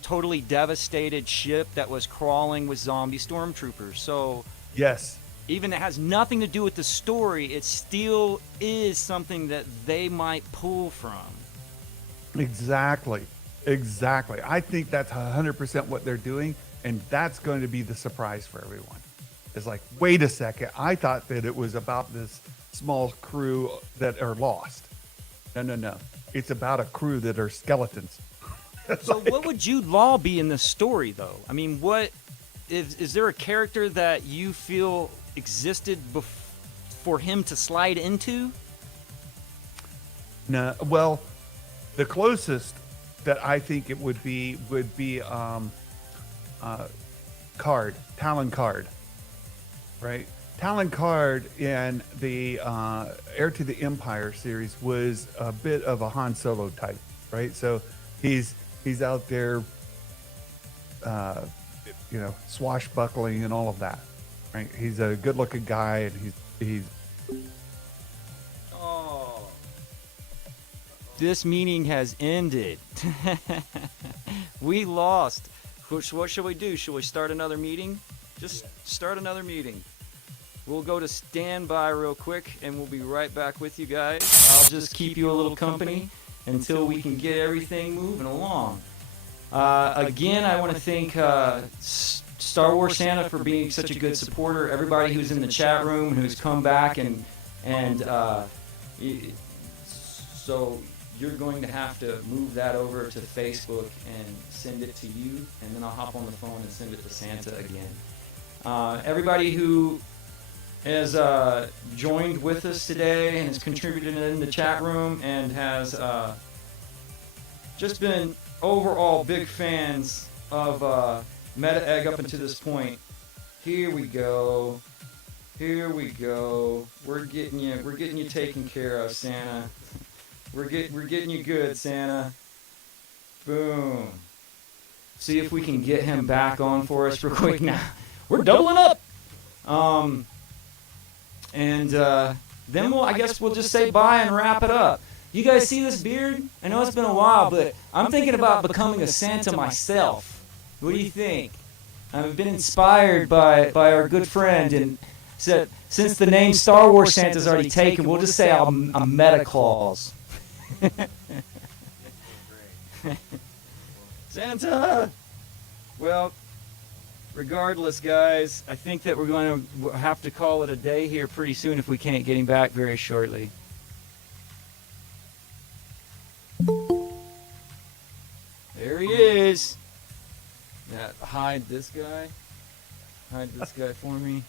totally devastated ship that was crawling with zombie stormtroopers. So yes, even it has nothing to do with the story, it still is something that they might pull from. Exactly. I think that's 100% what they're doing, and that's going to be the surprise for everyone. It's like, wait a second, I thought that it was about this small crew that are lost. No. It's about a crew that are skeletons. So what would Jude Law be in this story, though? I mean, what is there a character that you feel existed for him to slide into? No, well, the closest that I think it would be Talon Card, right? Talon Card in the Heir to the Empire series was a bit of a Han Solo type, right? So he's out there, swashbuckling and all of that, right? He's a good-looking guy, and he's. Oh, this meeting has ended. We lost. What should we do? Should we start another meeting? Just start another meeting. We'll go to standby real quick, and we'll be right back with you guys. I'll just keep you a little company until we can get everything moving along. Again, I want to thank Star Wars Santa for being such a good supporter. Everybody who's in the chat room, who's come back, and so you're going to have to move that over to Facebook and send it to you, and then I'll hop on the phone and send it to Santa again. Everybody who has joined with us today and has contributed in the chat room and has just been overall big fans of Meta Egg up until this point. Here we go. We're getting you taken care of, Santa. We're getting you good, Santa. Boom. See if we can get him back on for us real quick now. We're doubling up. And then I guess we'll just say bye and wrap it up. You guys see this beard? I know it's been a while, but I'm thinking about becoming a Santa myself. What do you think? I've been inspired by our good friend, and said since the name Star Wars Santa's already taken, we'll just say I'm Meta Claus. Santa! Well, regardless, guys, I think that we're going to have to call it a day here pretty soon if we can't get him back very shortly. There he is. hide this guy. Hide this guy for me.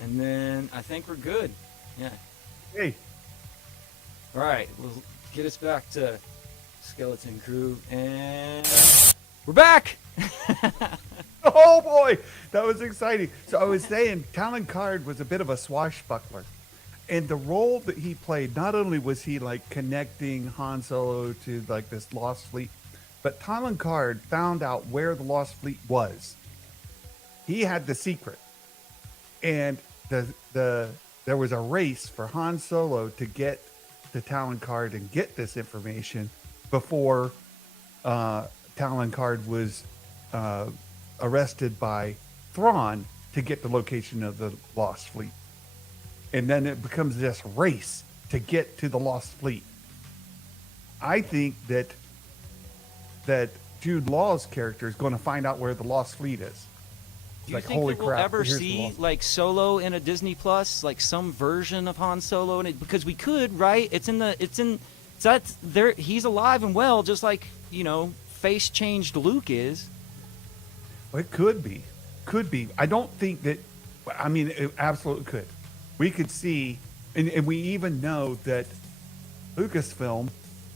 And then I think we're good. Yeah. Hey. All right. We'll get us back to Skeleton Crew. And we're back! Oh boy, that was exciting. So I was saying Talon Card was a bit of a swashbuckler. And the role that he played, not only was he like connecting Han Solo to like this lost fleet, but Talon Card found out where the lost fleet was. He had the secret. And there was a race for Han Solo to get the Talon Card and get this information before Talon Card was arrested by Thrawn to get the location of the lost fleet. And then it becomes this race to get to the lost fleet. I think that Jude Law's character is going to find out where the lost fleet is. Do you think that we'll ever see like Solo in a Disney Plus, like some version of Han Solo in it? Because we could, right? That's there. He's alive and well, just like, you know, face changed Luke is. Well, it could be. I don't think that. I mean, it absolutely could. We could see, and we even know that Lucasfilm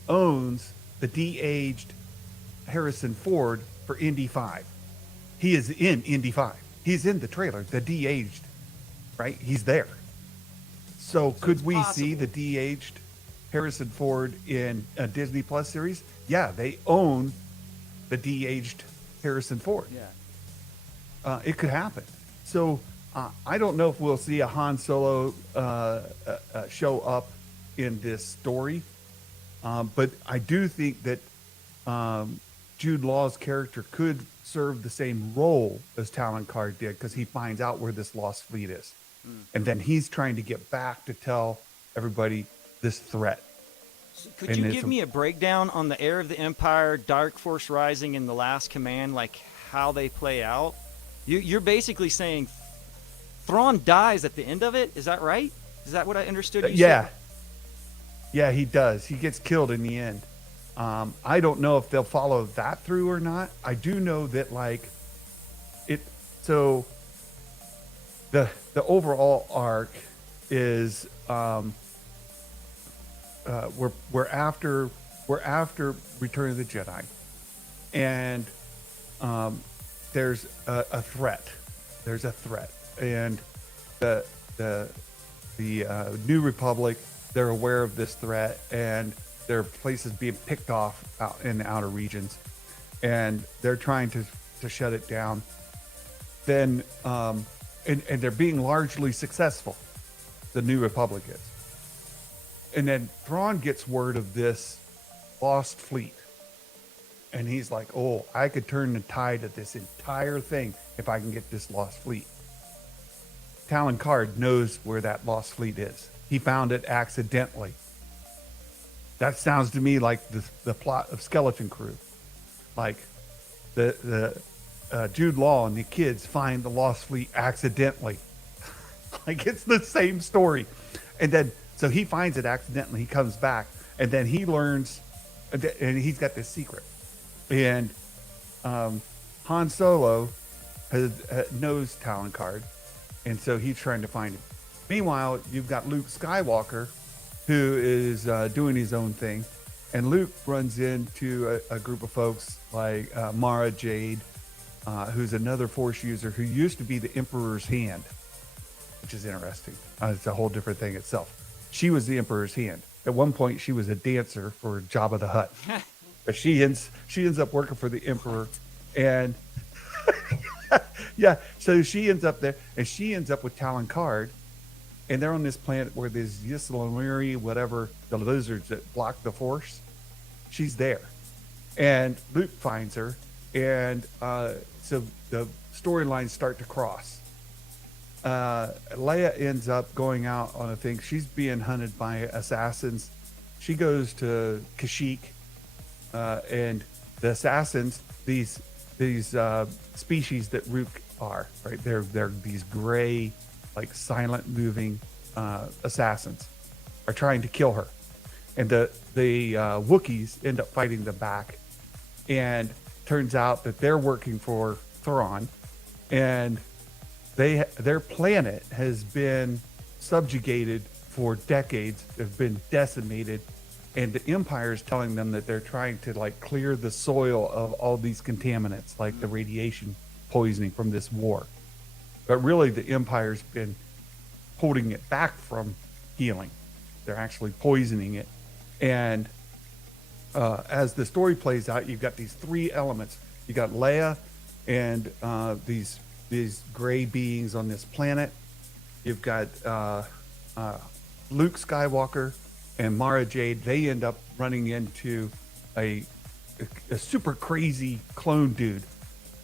owns the de-aged Harrison Ford for Indy 5. He is in Indy 5. He's in the trailer, the de-aged, right? He's there. So could we see the de-aged Harrison Ford in a Disney Plus series? Yeah, they own the de-aged Harrison Ford. Yeah. It could happen. So I don't know if we'll see a Han Solo show up in this story, but I do think that Jude Law's character could serve the same role as Talon Card did, because he finds out where this lost fleet is. And then he's trying to get back to tell everybody this threat. So could you give me a breakdown on the Heir of the Empire, Dark Force Rising, and The Last Command, like how they play out? You're basically saying Thrawn dies at the end of it? Is that right? Is that what I understood you yeah. said? Yeah, he does. He gets killed in the end. I don't know if they'll follow that through or not. I do know that so the overall arc is we're after Return of the Jedi, and there's a threat. There's a threat, and the New Republic, they're aware of this threat, and there are places being picked off out in the outer regions, and they're trying to shut it down. Then, and they're being largely successful. The New Republic is. And then Thrawn gets word of this lost fleet, and he's like, "Oh, I could turn the tide of this entire thing if I can get this lost fleet." Talon Card knows where that lost fleet is. He found it accidentally. That sounds to me like the plot of Skeleton Crew. Like the Jude Law and the kids find the lost fleet accidentally. Like it's the same story. And then, so he finds it accidentally. He comes back, and then he learns, and he's got this secret. And Han Solo knows Talon Card, and so he's trying to find him. Meanwhile, you've got Luke Skywalker, who is doing his own thing, and Luke runs into a group of folks like Mara Jade, who's another Force user who used to be the Emperor's hand, which is interesting. It's a whole different thing itself. She was the Emperor's hand. At one point, she was a dancer for Jabba the Hutt. But she ends up working for the Emperor, and yeah, so she ends up there, and she ends up with Talon Card. And they're on this planet where there's Yislamiri, whatever, the lizards that block the Force. She's there. And Luke finds her. And so the storylines start to cross. Leia ends up going out on a thing. She's being hunted by assassins. She goes to Kashyyyk. And the assassins, these species that Rook are, right? They're these gray, like silent moving assassins, are trying to kill her, and the Wookiees end up fighting them back, and turns out that they're working for Thrawn, and their planet has been subjugated for decades. They've been decimated, and the Empire is telling them that they're trying to like clear the soil of all these contaminants, like the radiation poisoning from this war. But really, the Empire's been holding it back from healing. They're actually poisoning it. And as the story plays out, you've got these three elements. You got Leia and these gray beings on this planet. You've got Luke Skywalker and Mara Jade. They end up running into a super crazy clone dude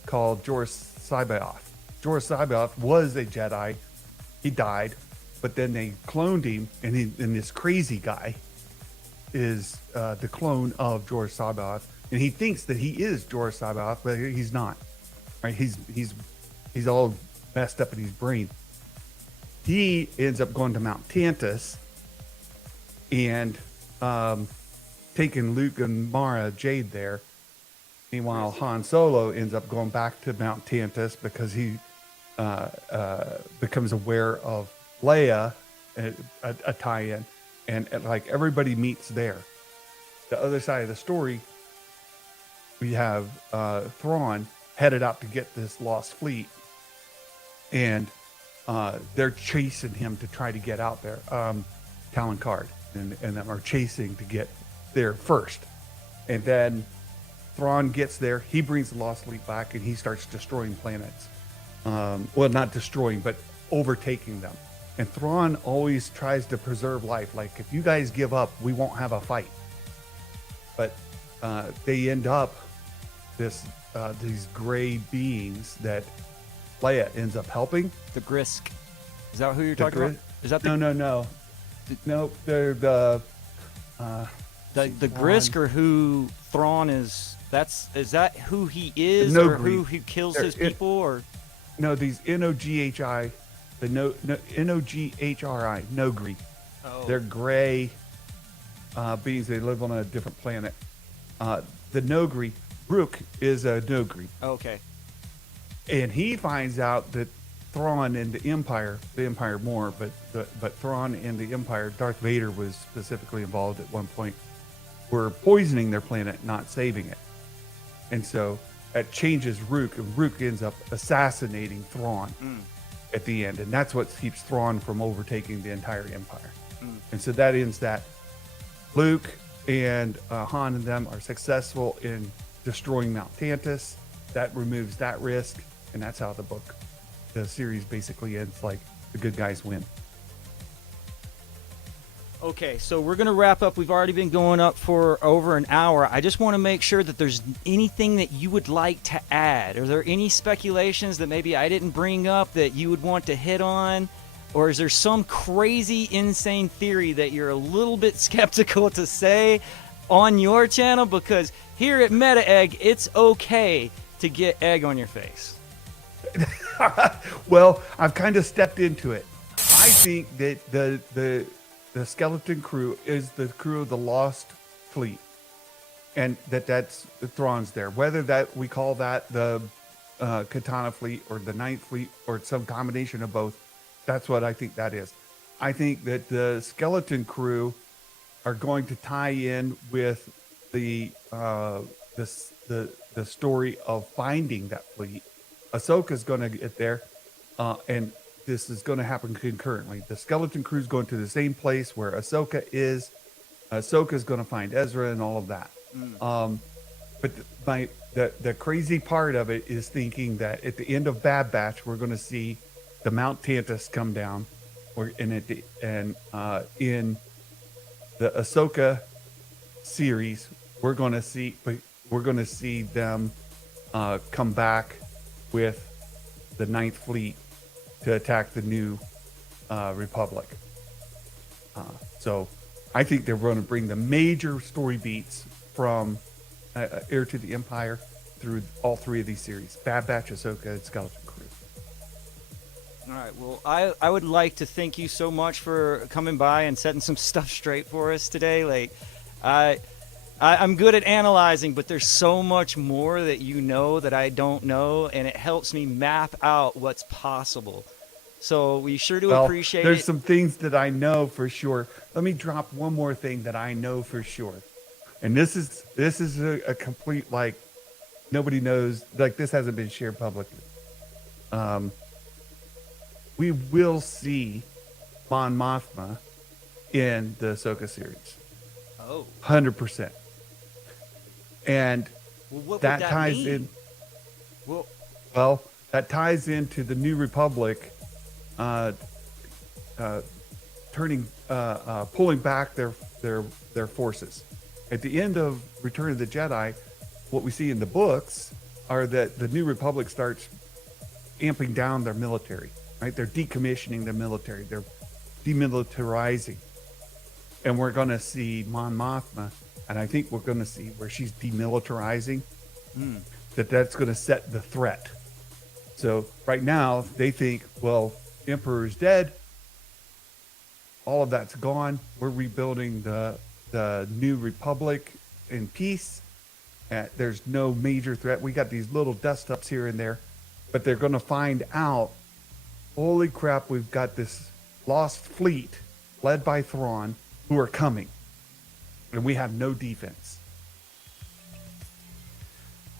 called Joruus C'baoth. Joruus C'baoth was a Jedi. He died, but then they cloned him, and this crazy guy is the clone of Joruus C'baoth, and he thinks that he is Joruus C'baoth, but he's not. Right? He's all messed up in his brain. He ends up going to Mount Tantus and taking Luke and Mara Jade there. Meanwhile, Han Solo ends up going back to Mount Tantus because he becomes aware of Leia, a tie-in, and like everybody meets there. The other side of the story, we have Thrawn headed out to get this lost fleet, and they're chasing him to try to get out there. Talon Card and them are chasing to get there first, and then Thrawn gets there. He brings the lost fleet back, and he starts destroying planets. Well, not destroying, but overtaking them. And Thrawn always tries to preserve life. Like, if you guys give up, we won't have a fight. But they end up these gray beings that Leia ends up helping. The Grisk. Is that who you're talking about? Is that the No. They're the Grisk, or who Thrawn is? Is that who he is, No or Greek. who he kills his people, or? No, these Noghi, the Noghri, no Greek. Oh. They're gray beings. They live on a different planet. The Nogri, Rook is a Nogri. Okay. And he finds out that Thrawn and the Empire more, but Thrawn and the Empire, Darth Vader was specifically involved at one point, were poisoning their planet, not saving it. And so that changes Rook, and Rook ends up assassinating Thrawn at the end. And that's what keeps Thrawn from overtaking the entire Empire. And so that ends that. Luke and Han and them are successful in destroying Mount Tantus. That removes that risk. And that's how the series basically ends, like the good guys win. Okay, so we're going to wrap up. We've already been going up for over an hour. I just want to make sure that there's anything that you would like to add. Are there any speculations that maybe I didn't bring up that you would want to hit on? Or is there some crazy, insane theory that you're a little bit skeptical to say on your channel? Because here at Meta Egg, it's okay to get egg on your face. Well, I've kind of stepped into it. I think that the skeleton crew is the crew of the Lost Fleet, and that's the Thrawn's there. Whether that we call that the Katana Fleet or the Ninth Fleet or some combination of both, that's what I think that is. I think that the skeleton crew are going to tie in with the story of finding that fleet. Ahsoka's going to get there, and this is going to happen concurrently. The skeleton crew's going to the same place where Ahsoka is. Ahsoka's going to find Ezra and all of that. But the crazy part of it is thinking that at the end of Bad Batch, we're going to see the Mount Tantus come down, in the Ahsoka series, we're going to see them come back with the Ninth Fleet to attack the New Republic. So I think they're going to bring the major story beats from Heir to the Empire through all three of these series: Bad Batch, Ahsoka, and Skeleton Crew. All right. Well, I would like to thank you so much for coming by and setting some stuff straight for us today. Like, I'm good at analyzing, but there's so much more that you know that I don't know, and it helps me map out what's possible. So we sure do Well, appreciate there's it. some things that I know for sure. Let me drop one more thing that I know for sure. And this is a complete, like, nobody knows, like, this hasn't been shared publicly. We will see Mon Mothma in the Ahsoka series. Oh, 100%. And well, what that would that ties mean? in, Well, well, that ties into the New Republic pulling back their forces. At the end of Return of the Jedi, what we see in the books are that the New Republic starts amping down their military, right? They're decommissioning their military. They're demilitarizing. And we're going to see Mon Mothma, and I think we're going to see where she's demilitarizing, that's going to set the threat. So right now, they think, well, Emperor's dead. All of that's gone. We're rebuilding the New Republic in peace. There's no major threat. We got these little dust-ups here and there. But they're going to find out, holy crap, we've got this lost fleet led by Thrawn who are coming. And we have no defense.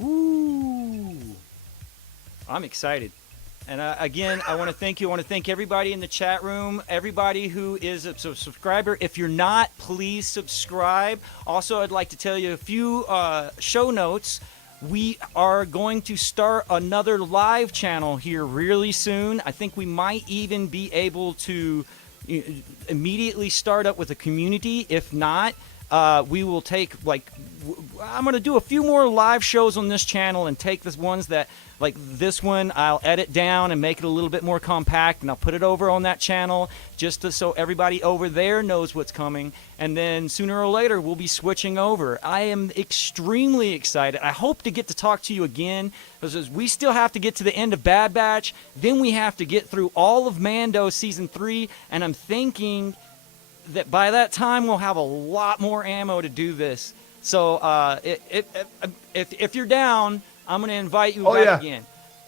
ooh, I'm excited. And again, I want to thank you. I want to thank everybody in the chat room, everybody who is a subscriber. If you're not, please subscribe. Also, I'd like to tell you a few show notes. We are going to start another live channel here really soon. I think we might even be able to immediately start up with a community. If not, we will take, like, I'm going to do a few more live shows on this channel and take the ones that, like this one, I'll edit down and make it a little bit more compact, and I'll put it over on that channel just so everybody over there knows what's coming. And then sooner or later, we'll be switching over. I am extremely excited. I hope to get to talk to you again, because we still have to get to the end of Bad Batch. Then we have to get through all of Mando Season 3, and I'm thinking that by that time, we'll have a lot more ammo to do this. So if you're down, I'm going to invite you back again.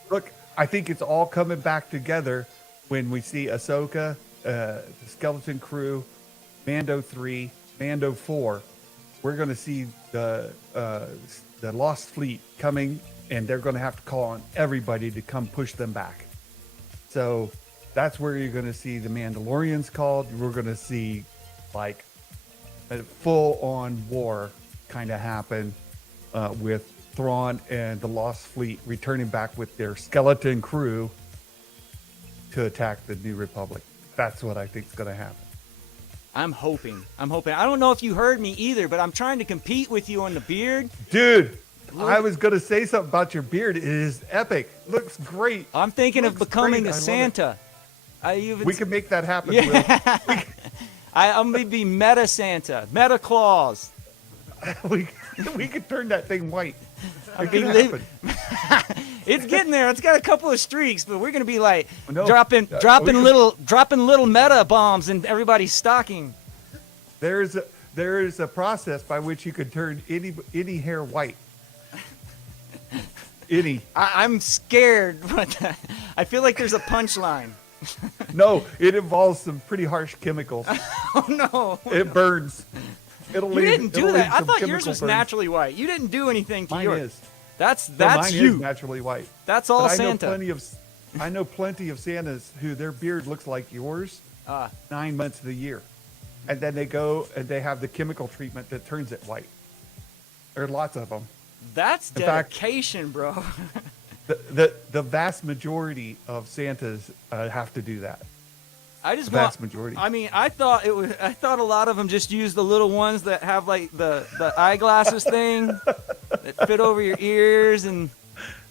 Look, I think it's all coming back together when we see Ahsoka, the Skeleton Crew, Mando 3, Mando 4. We're going to see the Lost Fleet coming, and they're going to have to call on everybody to come push them back. So that's where you're going to see the Mandalorians called. We're going to see, like, a full-on war kind of happen with Thrawn and the Lost Fleet returning back with their skeleton crew to attack the New Republic. That's what I think is going to happen. I'm hoping. I don't know if you heard me either, but I'm trying to compete with you on the beard. Dude, I was going to say something about your beard. It is epic. Looks great. I'm thinking of becoming great. a Santa. We can make that happen. Yeah. Will. I'm going to be Meta Santa, Meta Claus. we could turn that thing white. It's getting there. It's got a couple of streaks, but we're gonna be like dropping little meta bombs in everybody's stocking. There is a process by which you could turn any hair white. Any. I'm scared, but I feel like there's a punchline. No, it involves some pretty harsh chemicals. Oh no! It burns. You didn't do that. I thought yours was naturally white. You didn't do anything to yours. Mine is. That's mine you. is naturally white. That's all but Santa. I know plenty of Santas who their beard looks like yours 9 months of the year. And then they go and they have the chemical treatment that turns it white. There are lots of them. That's dedication, bro. The vast majority of Santas have to do that. Vast majority. I mean, I thought a lot of them just use the little ones that have like the eyeglasses thing that fit over your ears and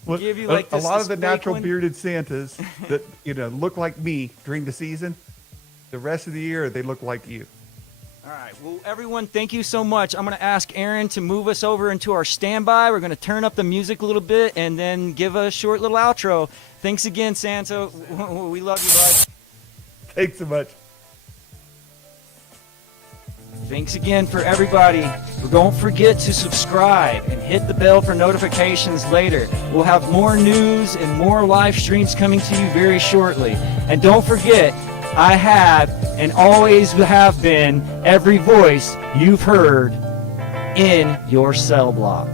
give you like this. A lot of the natural one. bearded Santas that look like me during the season. The rest of the year they look like you. All right. Well, everyone, thank you so much. I'm going to ask Aaron to move us over into our standby. We're going to turn up the music a little bit and then give a short little outro. Thanks again, Santa. We love you, bud. Thanks so much. Thanks again for everybody. Don't forget to subscribe and hit the bell for notifications later. We'll have more news and more live streams coming to you very shortly. And don't forget, I have and always have been every voice you've heard in your cell block.